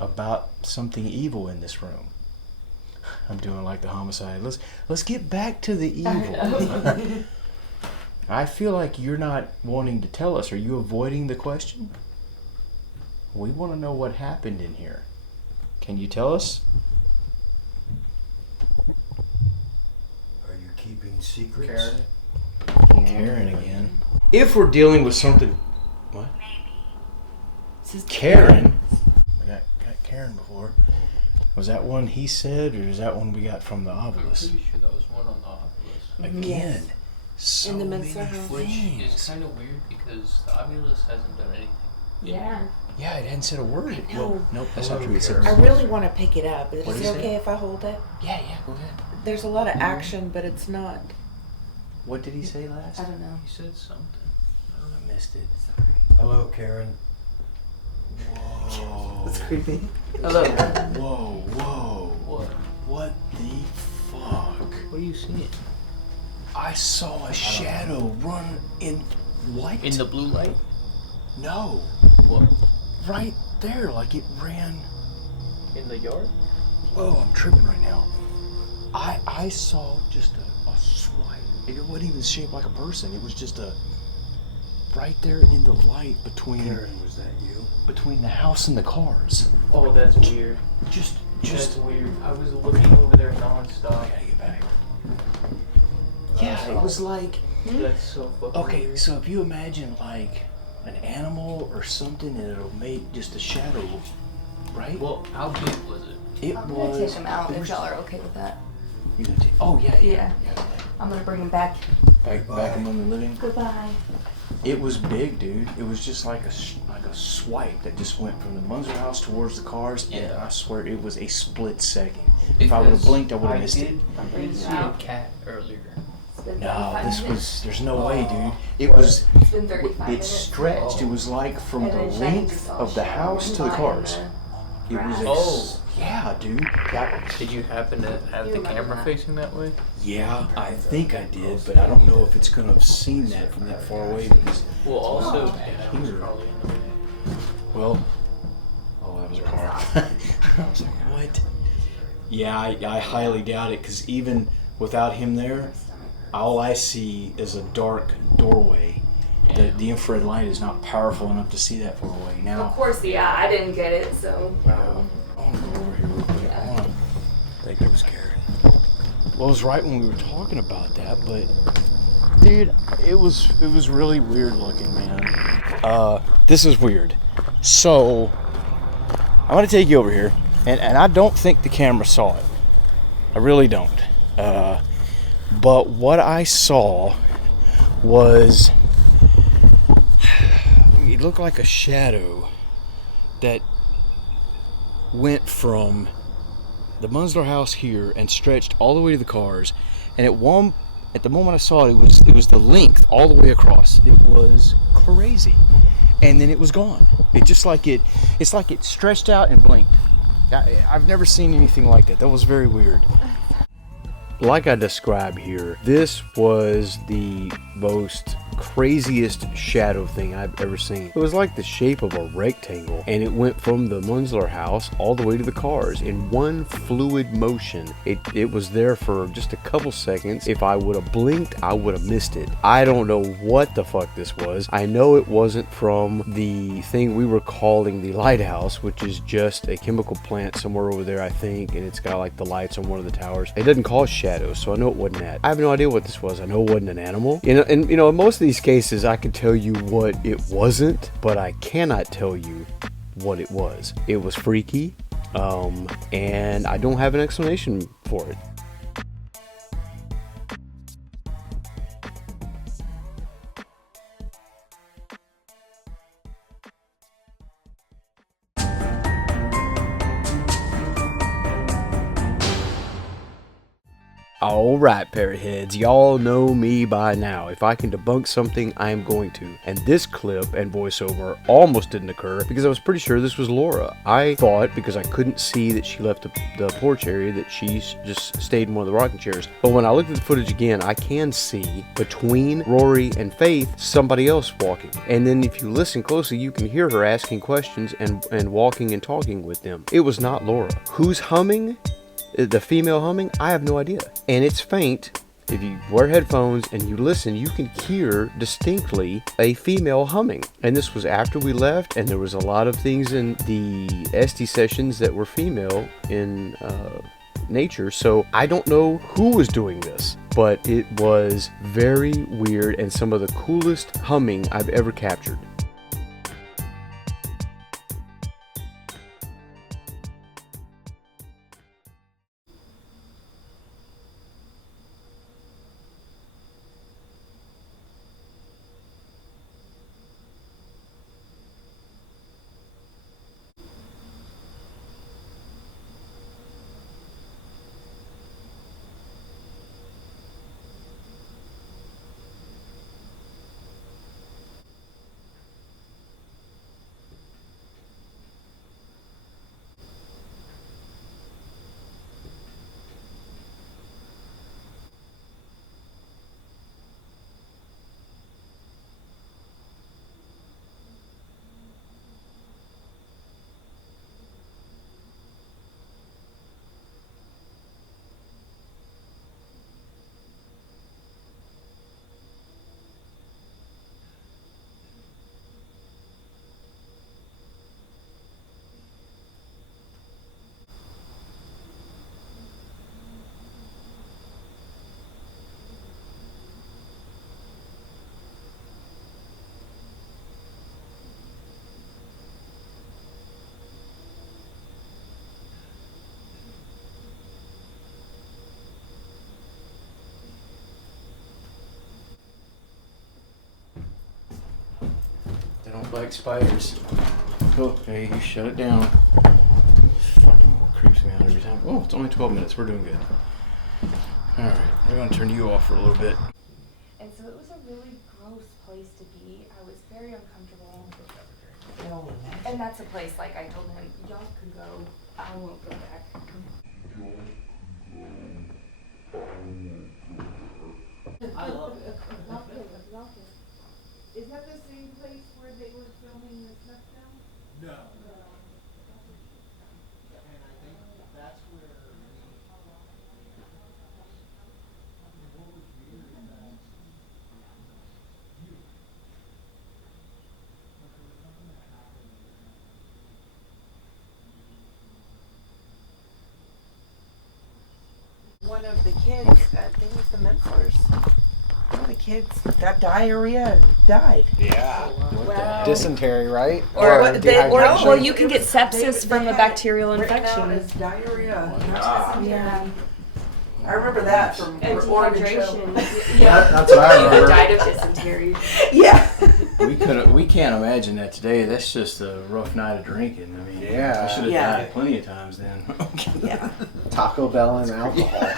about something evil in this room. I'm doing like the homicide. Let's get back to the evil. I feel like you're not wanting to tell us. Are you avoiding the question? We want to know what happened in here. Can you tell us? Are you keeping secrets? Karen again. If we're dealing with something... What? This is Karen? We got Karen before. Was that one he said, or is that one we got from the I'm obelisk? pretty sure that was one on the obelisk. Again. So In the many Minster House. Which things. is kind of weird because the obelisk hasn't done anything. Yeah. Yeah, it hadn't said a word. I know. Well, nope, that's not true. It said, I really want to pick it up. Is What it did he say? okay if I hold it? yeah, go ahead. There's a lot of action, but it's not. What did he say last? I don't know. He said something. I missed it. Hello, Karen. Whoa. It's creepy. Hello. Whoa. What the fuck? What are you seeing? I saw a shadow run in what? In the blue light? No. What? Right there, like it ran. In the yard? Whoa, I'm tripping right now. I saw just a swipe. It wasn't even shaped like a person. It was just right there in the light between Karen, was that you? between the house and the cars. Oh, that's weird. Just That's weird. I was looking over there nonstop. I gotta get back. Yeah, it was like, That's so fucking okay, weird. so if you imagine like an animal or something and it'll make just a shadow, right? Well, how big was it? It I'm was. gonna take him out it if was- y'all are okay with that. You gonna take? Oh yeah. Yeah. I'm gonna bring him back. Back him in the living. Goodbye. It was big, dude. It was just like a swipe that just went from the Munzer house towards the cars, and Yeah. I swear it was a split second. If I would have Because blinked, I would have missed it. I'm I bringing did you see a out. cat earlier. It's been No, 35 this minutes. was. There's no way, dude. It was. It's been 35 It minutes. stretched. It was like from And the then Shane length just saw of the a shadow house run to the by cars. in It was. grass. Oh. Yeah, dude. Did you happen to have You the remember camera that. facing that way? Yeah, I think I did, but I don't know if it's gonna have seen that from that far away. Because, Well, also, Oh. that was probably in the way. well, oh, that was a car. I was like, what? Yeah, I highly doubt it, because even without him there, all I see is a dark doorway. The infrared light is not powerful enough to see that far away. Of Now, course, yeah, I didn't get it, so. I want to go over here real quick. I want to think it was Karen. Well, it was right when we were talking about that, but dude, it was really weird looking, man. This is weird. So, I'm gonna take you over here, and I don't think the camera saw it. I really don't. But what I saw was it looked like a shadow that went from the Munsler house here and stretched all the way to the cars, and at the moment I saw it, it was the length all the way across. It was crazy, and then it was gone. It's like it stretched out and blinked. I've never seen anything like that. That was very weird. Like I described here, this was the most craziest shadow thing I've ever seen. It was like the shape of a rectangle, and it went from the Munsler house all the way to the cars in one fluid motion. It was there for just a couple seconds. If I would have blinked, I would have missed it. I don't know what the fuck this was. I know it wasn't from the thing we were calling the lighthouse, which is just a chemical plant somewhere over there, I think, and it's got like the lights on one of the towers. It doesn't cause shadows, so I know it wasn't that. I have no idea what this was. I know it wasn't an animal. And in most of these cases, I can tell you what it wasn't, but I cannot tell you what it was. It was freaky, and I don't have an explanation for it. All right, Paraheads, y'all know me by now. If I can debunk something, I am going to. And this clip and voiceover almost didn't occur because I was pretty sure this was Laura. I thought, because I couldn't see that she left the porch area, that she just stayed in one of the rocking chairs. But when I looked at the footage again, I can see between Rory and Faith somebody else walking. And then if you listen closely, you can hear her asking questions and walking and talking with them. It was not Laura. Who's humming? The female humming? I have no idea. And it's faint. If you wear headphones and you listen, you can hear distinctly a female humming. And this was after we left, and there was a lot of things in the SD sessions that were female in nature. So I don't know who was doing this, but it was very weird and some of the coolest humming I've ever captured. They don't like spiders. Oh, hey, you shut it down. Fucking creeps me out every time. Oh, it's only 12 minutes. We're doing good. Alright, we're going to turn you off for a little bit. And so it was a really gross place to be. I was very uncomfortable. And that's a place, like I told him, y'all can go. I won't go back. I love it. Is that the same place where they were filming the stuff now? No. One of the kids, I think it was the Menslers. One of the kids got diarrhea and died. Yeah. Wow. Dysentery, right? Or dehydration. well, you can get sepsis from a bacterial infection. It's diarrhea. Yeah. I remember that from And Oregon dehydration. That's what I remember. Died of dysentery. Yeah. We can't imagine that today. That's just a rough night of drinking. I mean, Yeah. I should have Yeah. died plenty of times then. Yeah. Taco Bell and alcohol.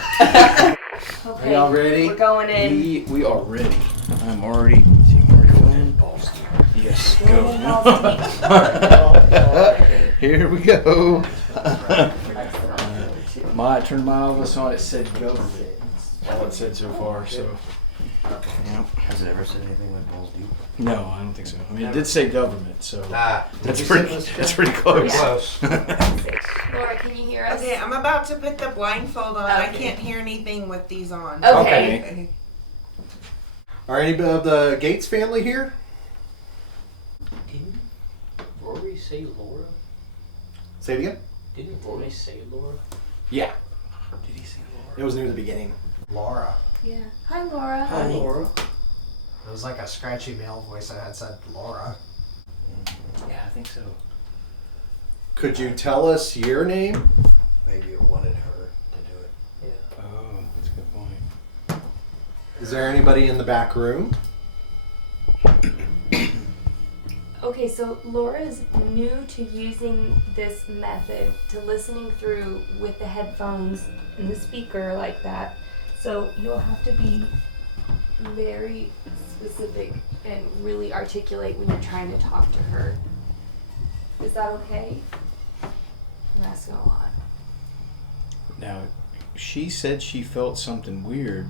Okay. Are y'all ready? We're going in. We are ready. I'm already. See, we're going. Yes, go. Here we go. I turned my office on. It said government. All it said so far. So. Yep. Has it ever said anything like balls deep? No, I don't think so. I mean, it did say government, so that's you pretty. say it was That's pretty close. Close. Laura, can you hear us? Okay, I'm about to put the blindfold on. I Okay. can't hear anything with these on. Okay. Are any of the Gates family here? Didn't Rory say Laura? Say it again. Didn't Rory say Laura? Yeah. Did he say Laura? It was near the beginning. Laura. Yeah. Hi, Laura. Hi, Laura. It was like a scratchy male voice that had said Laura. Yeah, I think so. Could you tell us your name? Maybe it wanted her to do it. Yeah. Oh, that's a good point. Is there anybody in the back room? Okay, so Laura is new to using this method, to listening through with the headphones and the speaker like that. So So you'll have to be very specific and really articulate when you're trying to talk to her. Is that okay? I'm asking a lot. Now, she said she felt something weird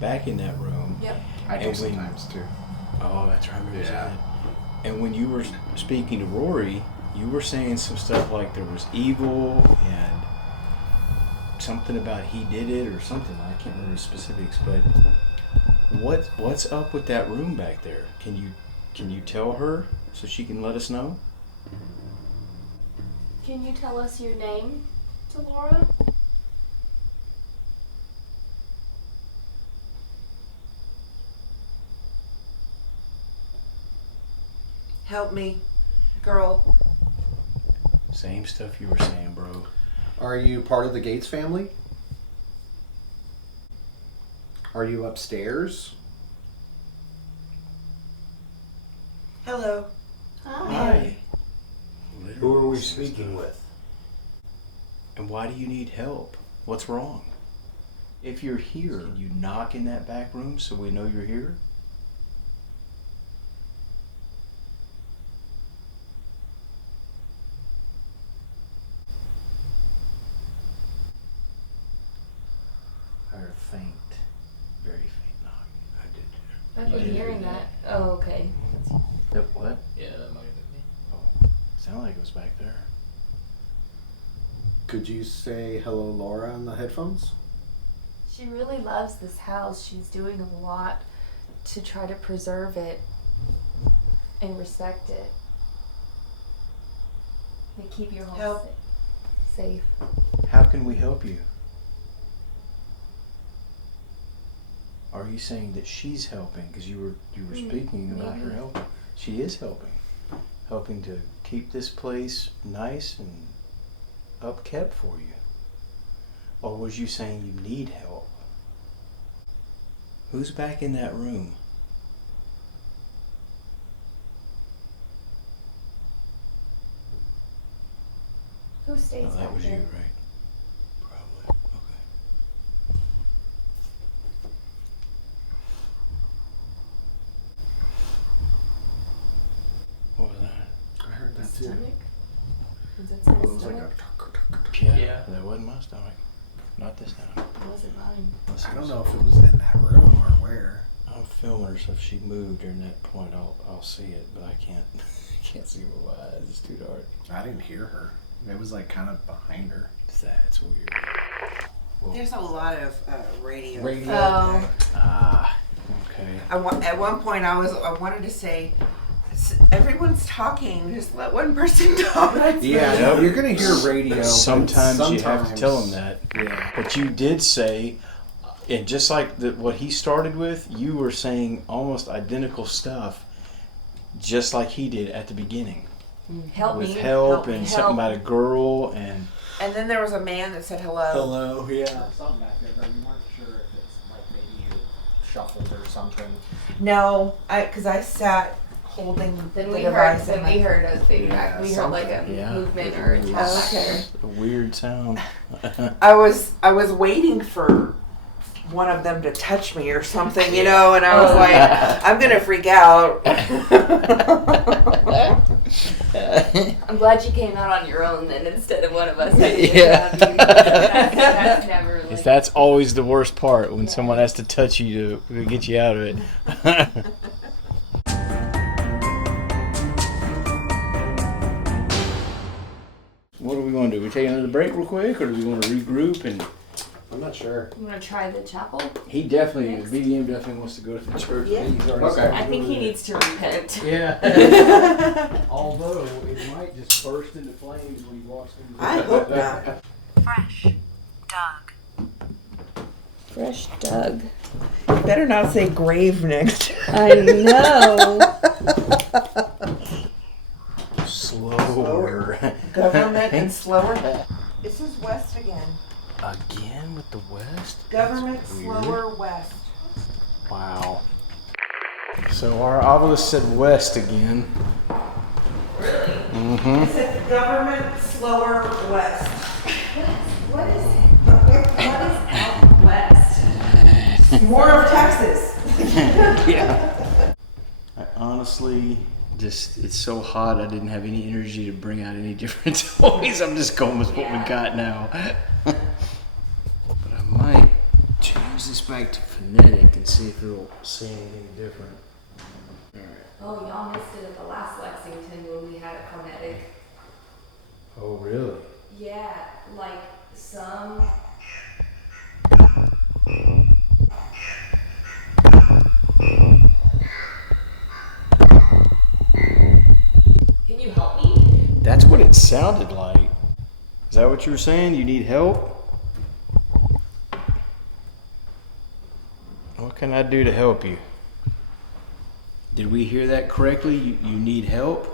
back in that room. Yep. I do And when- sometimes too. Oh, that's right. I remember you saying Yeah. that. And when you were speaking to Rory, you were saying some stuff like there was evil and something about he did it or something. I can't remember the specifics, but what's up with that room back there? Can you tell her so she can let us know? Can you tell us your name to Laura? Help me, girl. Same stuff you were saying, bro. Are you part of the Gates family? Are you upstairs? Hello. Hi. Who are we speaking with? And why do you need help? What's wrong? If you're here, can you knock in that back room so we know you're here? I heard a faint, very faint knock. I did too. I've You been did hearing hear that. Oh, okay. Yep, what? Yeah, that might have been me. Oh, sounded like it was back there. Could you say hello, Laura, on the headphones? She really loves this house. She's doing a lot to try to preserve it and respect it. And keep your home Help. safe. How can we help you? Are you saying that she's helping? Because you were speaking about her maybe. helping. She is helping to keep this place nice and upkept for you. Or was you saying you need help? Who's back in that room? Who stays Oh, that back was there? you, right? Probably. Okay. What was that? I heard that too. Stomach? Is it It someone's was like stomach? Yeah. That wasn't my stomach. Not this time. It wasn't mine. I don't know if it was in that room or where. I'm filming her, so if she moved during that point, I'll see it, but I can't can't see with my eyes. It's too dark. I didn't hear her. It was like kind of behind her. That's weird. There's a lot of radio. Oh. Ah, okay. At one point, I wanted to say, everyone's talking. Just let one person talk. Yeah, no, you're gonna hear radio. but Sometimes you have to tell them that. Yeah. But you did say, and just like what he started with, you were saying almost identical stuff, just like he did at the beginning. Help With me. help me, and help. something about a girl and And then there was a man that said hello. hello. Yeah. Something back there, but you weren't sure if it's like maybe you shuffled or something. No, because I sat holding Then the we device. heard. in Then my- we heard a feedback. We heard like a Yeah. movement or a tap back Okay. there. A weird sound. I was waiting for one of them to touch me or something, you know, and I was like, I'm gonna freak out. I'm glad you came out on your own then instead of one of us. having to Yeah. grab you. That's never like. That's always the worst part when someone has to touch you to get you out of it. What are we going to do? We take another break real quick, or do we want to regroup? And I'm not sure. You want to try the chapel? he definitely, Next. BDM definitely wants to go to the church. Yeah. He's already Okay. said I think he he'll do needs to repent. it. Yeah. Although it might just burst into flames when he walks through. I hope not. Fresh. Dug. Fresh Doug. You better not say grave next. I know. Slower. Government and slower. This is west again. Again with the West? Government That's weird. slower west. Wow. So our obelisk said west again. Really? Mm-hmm. It said government slower west. What is out west? More of Texas. Yeah. I honestly just, it's so hot I didn't have any energy to bring out any different toys. I'm just going with what we got now. But I might change this back to phonetic and see if it'll say anything different. Alright. Oh, y'all missed it at the last Lexington when we had it phonetic. Oh, really? Yeah, like some. Can you help me? That's what it sounded like. Is that what you were saying? You need help? What can I do to help you? Did we hear that correctly? You need help?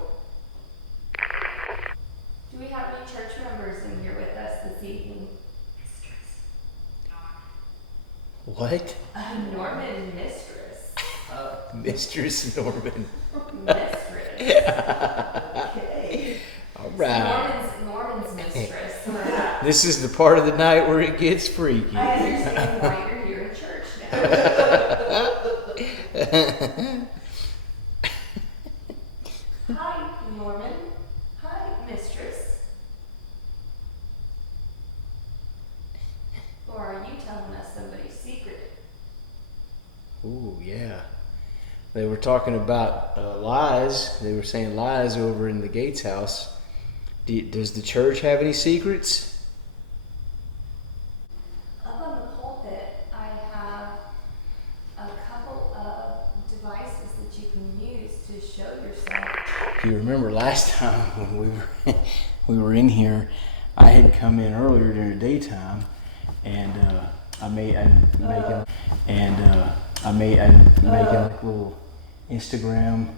Do we have any church members in here with us this evening? What? Norman mistress. Mistress Norman. Mistress. Okay. All right. Norman's mistress. This is the part of the night where it gets freaky. I understand why you're here in church now. Hi, Norman. Hi, mistress. Or are you telling us somebody's secret? Ooh, yeah. They were talking about lies. They were saying lies over in the Gates house. Does the church have any secrets? Up on the pulpit, I have a couple of devices that you can use to show yourself. If you remember last time when we were in here, I had come in earlier during the daytime, and I made like little Instagram.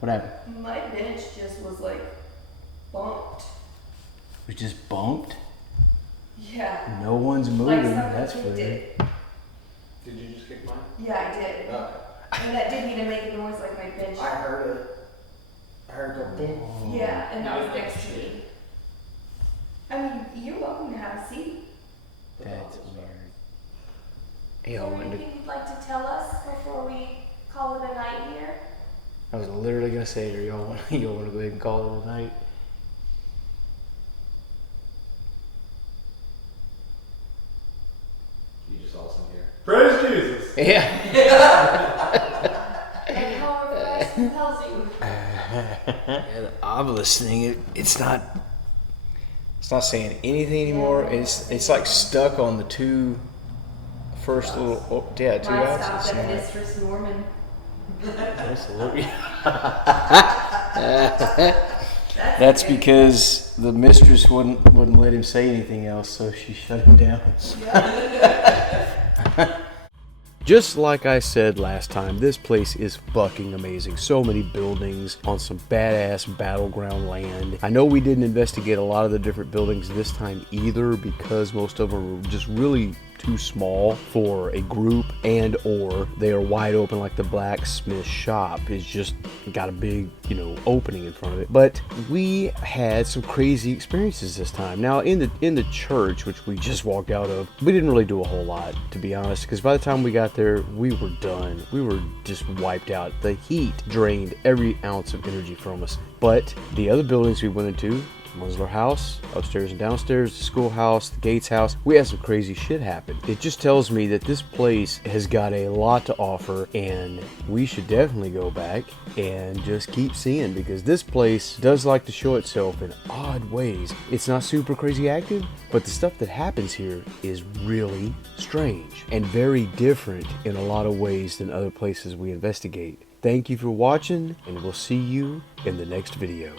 What happened? My bench just was like bumped. It was just bumped. Yeah. No one's Like moving. something That's kicked weird. it. Did you just kick mine? Yeah, I did. And that didn't even make a noise like my bench. I heard it. I heard the boom. Yeah, and that was next to me. I mean, you're welcome to have a seat. That's weird. Is there anything you'd like to tell us before we call it a night here? I was literally gonna say, do y'all want to go ahead and call it a night? You just awesome here. Praise Jesus! Yeah. And however Christ compels you. Yeah, the obelisk thing, it's not saying anything anymore. It's like stuck on the two first little two Mine stopped axes. at Mistress Norman. Absolutely. That's because the mistress wouldn't let him say anything else, so she shut him down. Just like I said last time, this place is fucking amazing. So many buildings on some badass battleground land. I know we didn't investigate a lot of the different buildings this time either, because most of them were just really too small for a group, and or they are wide open, like the blacksmith shop is just got a big, opening in front of it. But we had some crazy experiences this time. Now in the church, which we just walked out of, we didn't really do a whole lot, to be honest, because by the time we got there, we were done. We were just wiped out. The heat drained every ounce of energy from us. But the other buildings we went into, Munsler House, upstairs and downstairs, the schoolhouse, the Gates house, we had some crazy shit happen. It just tells me that this place has got a lot to offer, and we should definitely go back and just keep seeing, because this place does like to show itself in odd ways. It's not super crazy active, but the stuff that happens here is really strange and very different in a lot of ways than other places we investigate. Thank you for watching, and we'll see you in the next video.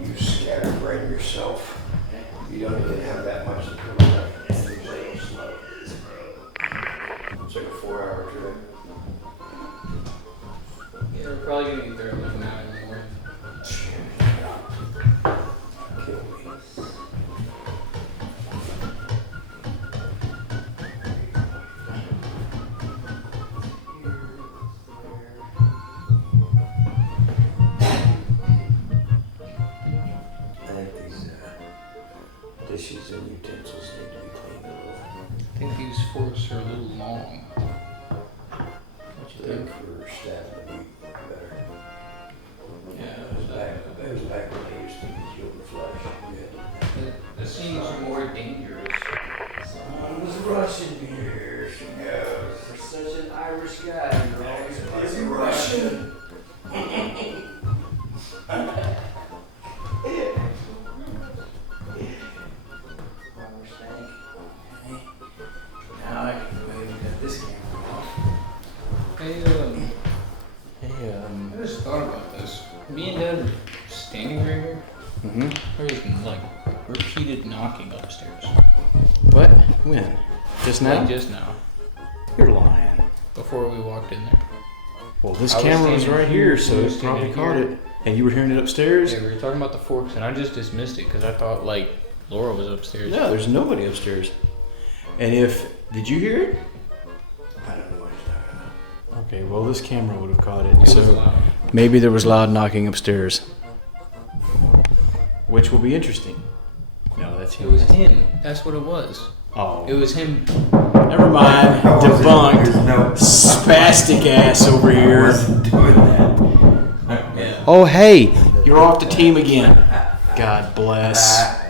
You scatterbrain yourself. You don't even have that much to come up. It's like a 4-hour trip. probably gonna get there at like 9 in the morning. I think these dishes and utensils need to be cleaned a little. I think these forks are a little long. What you They're think? for stabbing the meat better. Yeah, It was back when they used to kill the flesh. the seams are more dangerous. Someone's rushing here. She goes. You're such an Irish guy. You're always Is he Russian? Now I can go ahead and cut this camera off. Hey, Hey, I just thought about this. Me and Dad are standing right here. There's like repeated knocking upstairs. what? When? Just now? Like just now. You're lying. Before we walked in there. Well, this I was camera was standing right here, here, you so were it probably standing caught here. it. And you were hearing it upstairs? Yeah, we were talking about the forks, and I just dismissed it because I thought like Laura was upstairs. No, there's nobody upstairs. And did you hear it? I don't know what he's talking about. Okay, well, this camera would have caught it. It was So loud. maybe there was loud knocking upstairs. Which will be interesting. No, that's It him. was him. That's what it was. Oh. It was him. Never mind. Debunked. No, Spastic ass over I here. wasn't doing that. Yeah. Oh, hey, you're off the team again. God bless.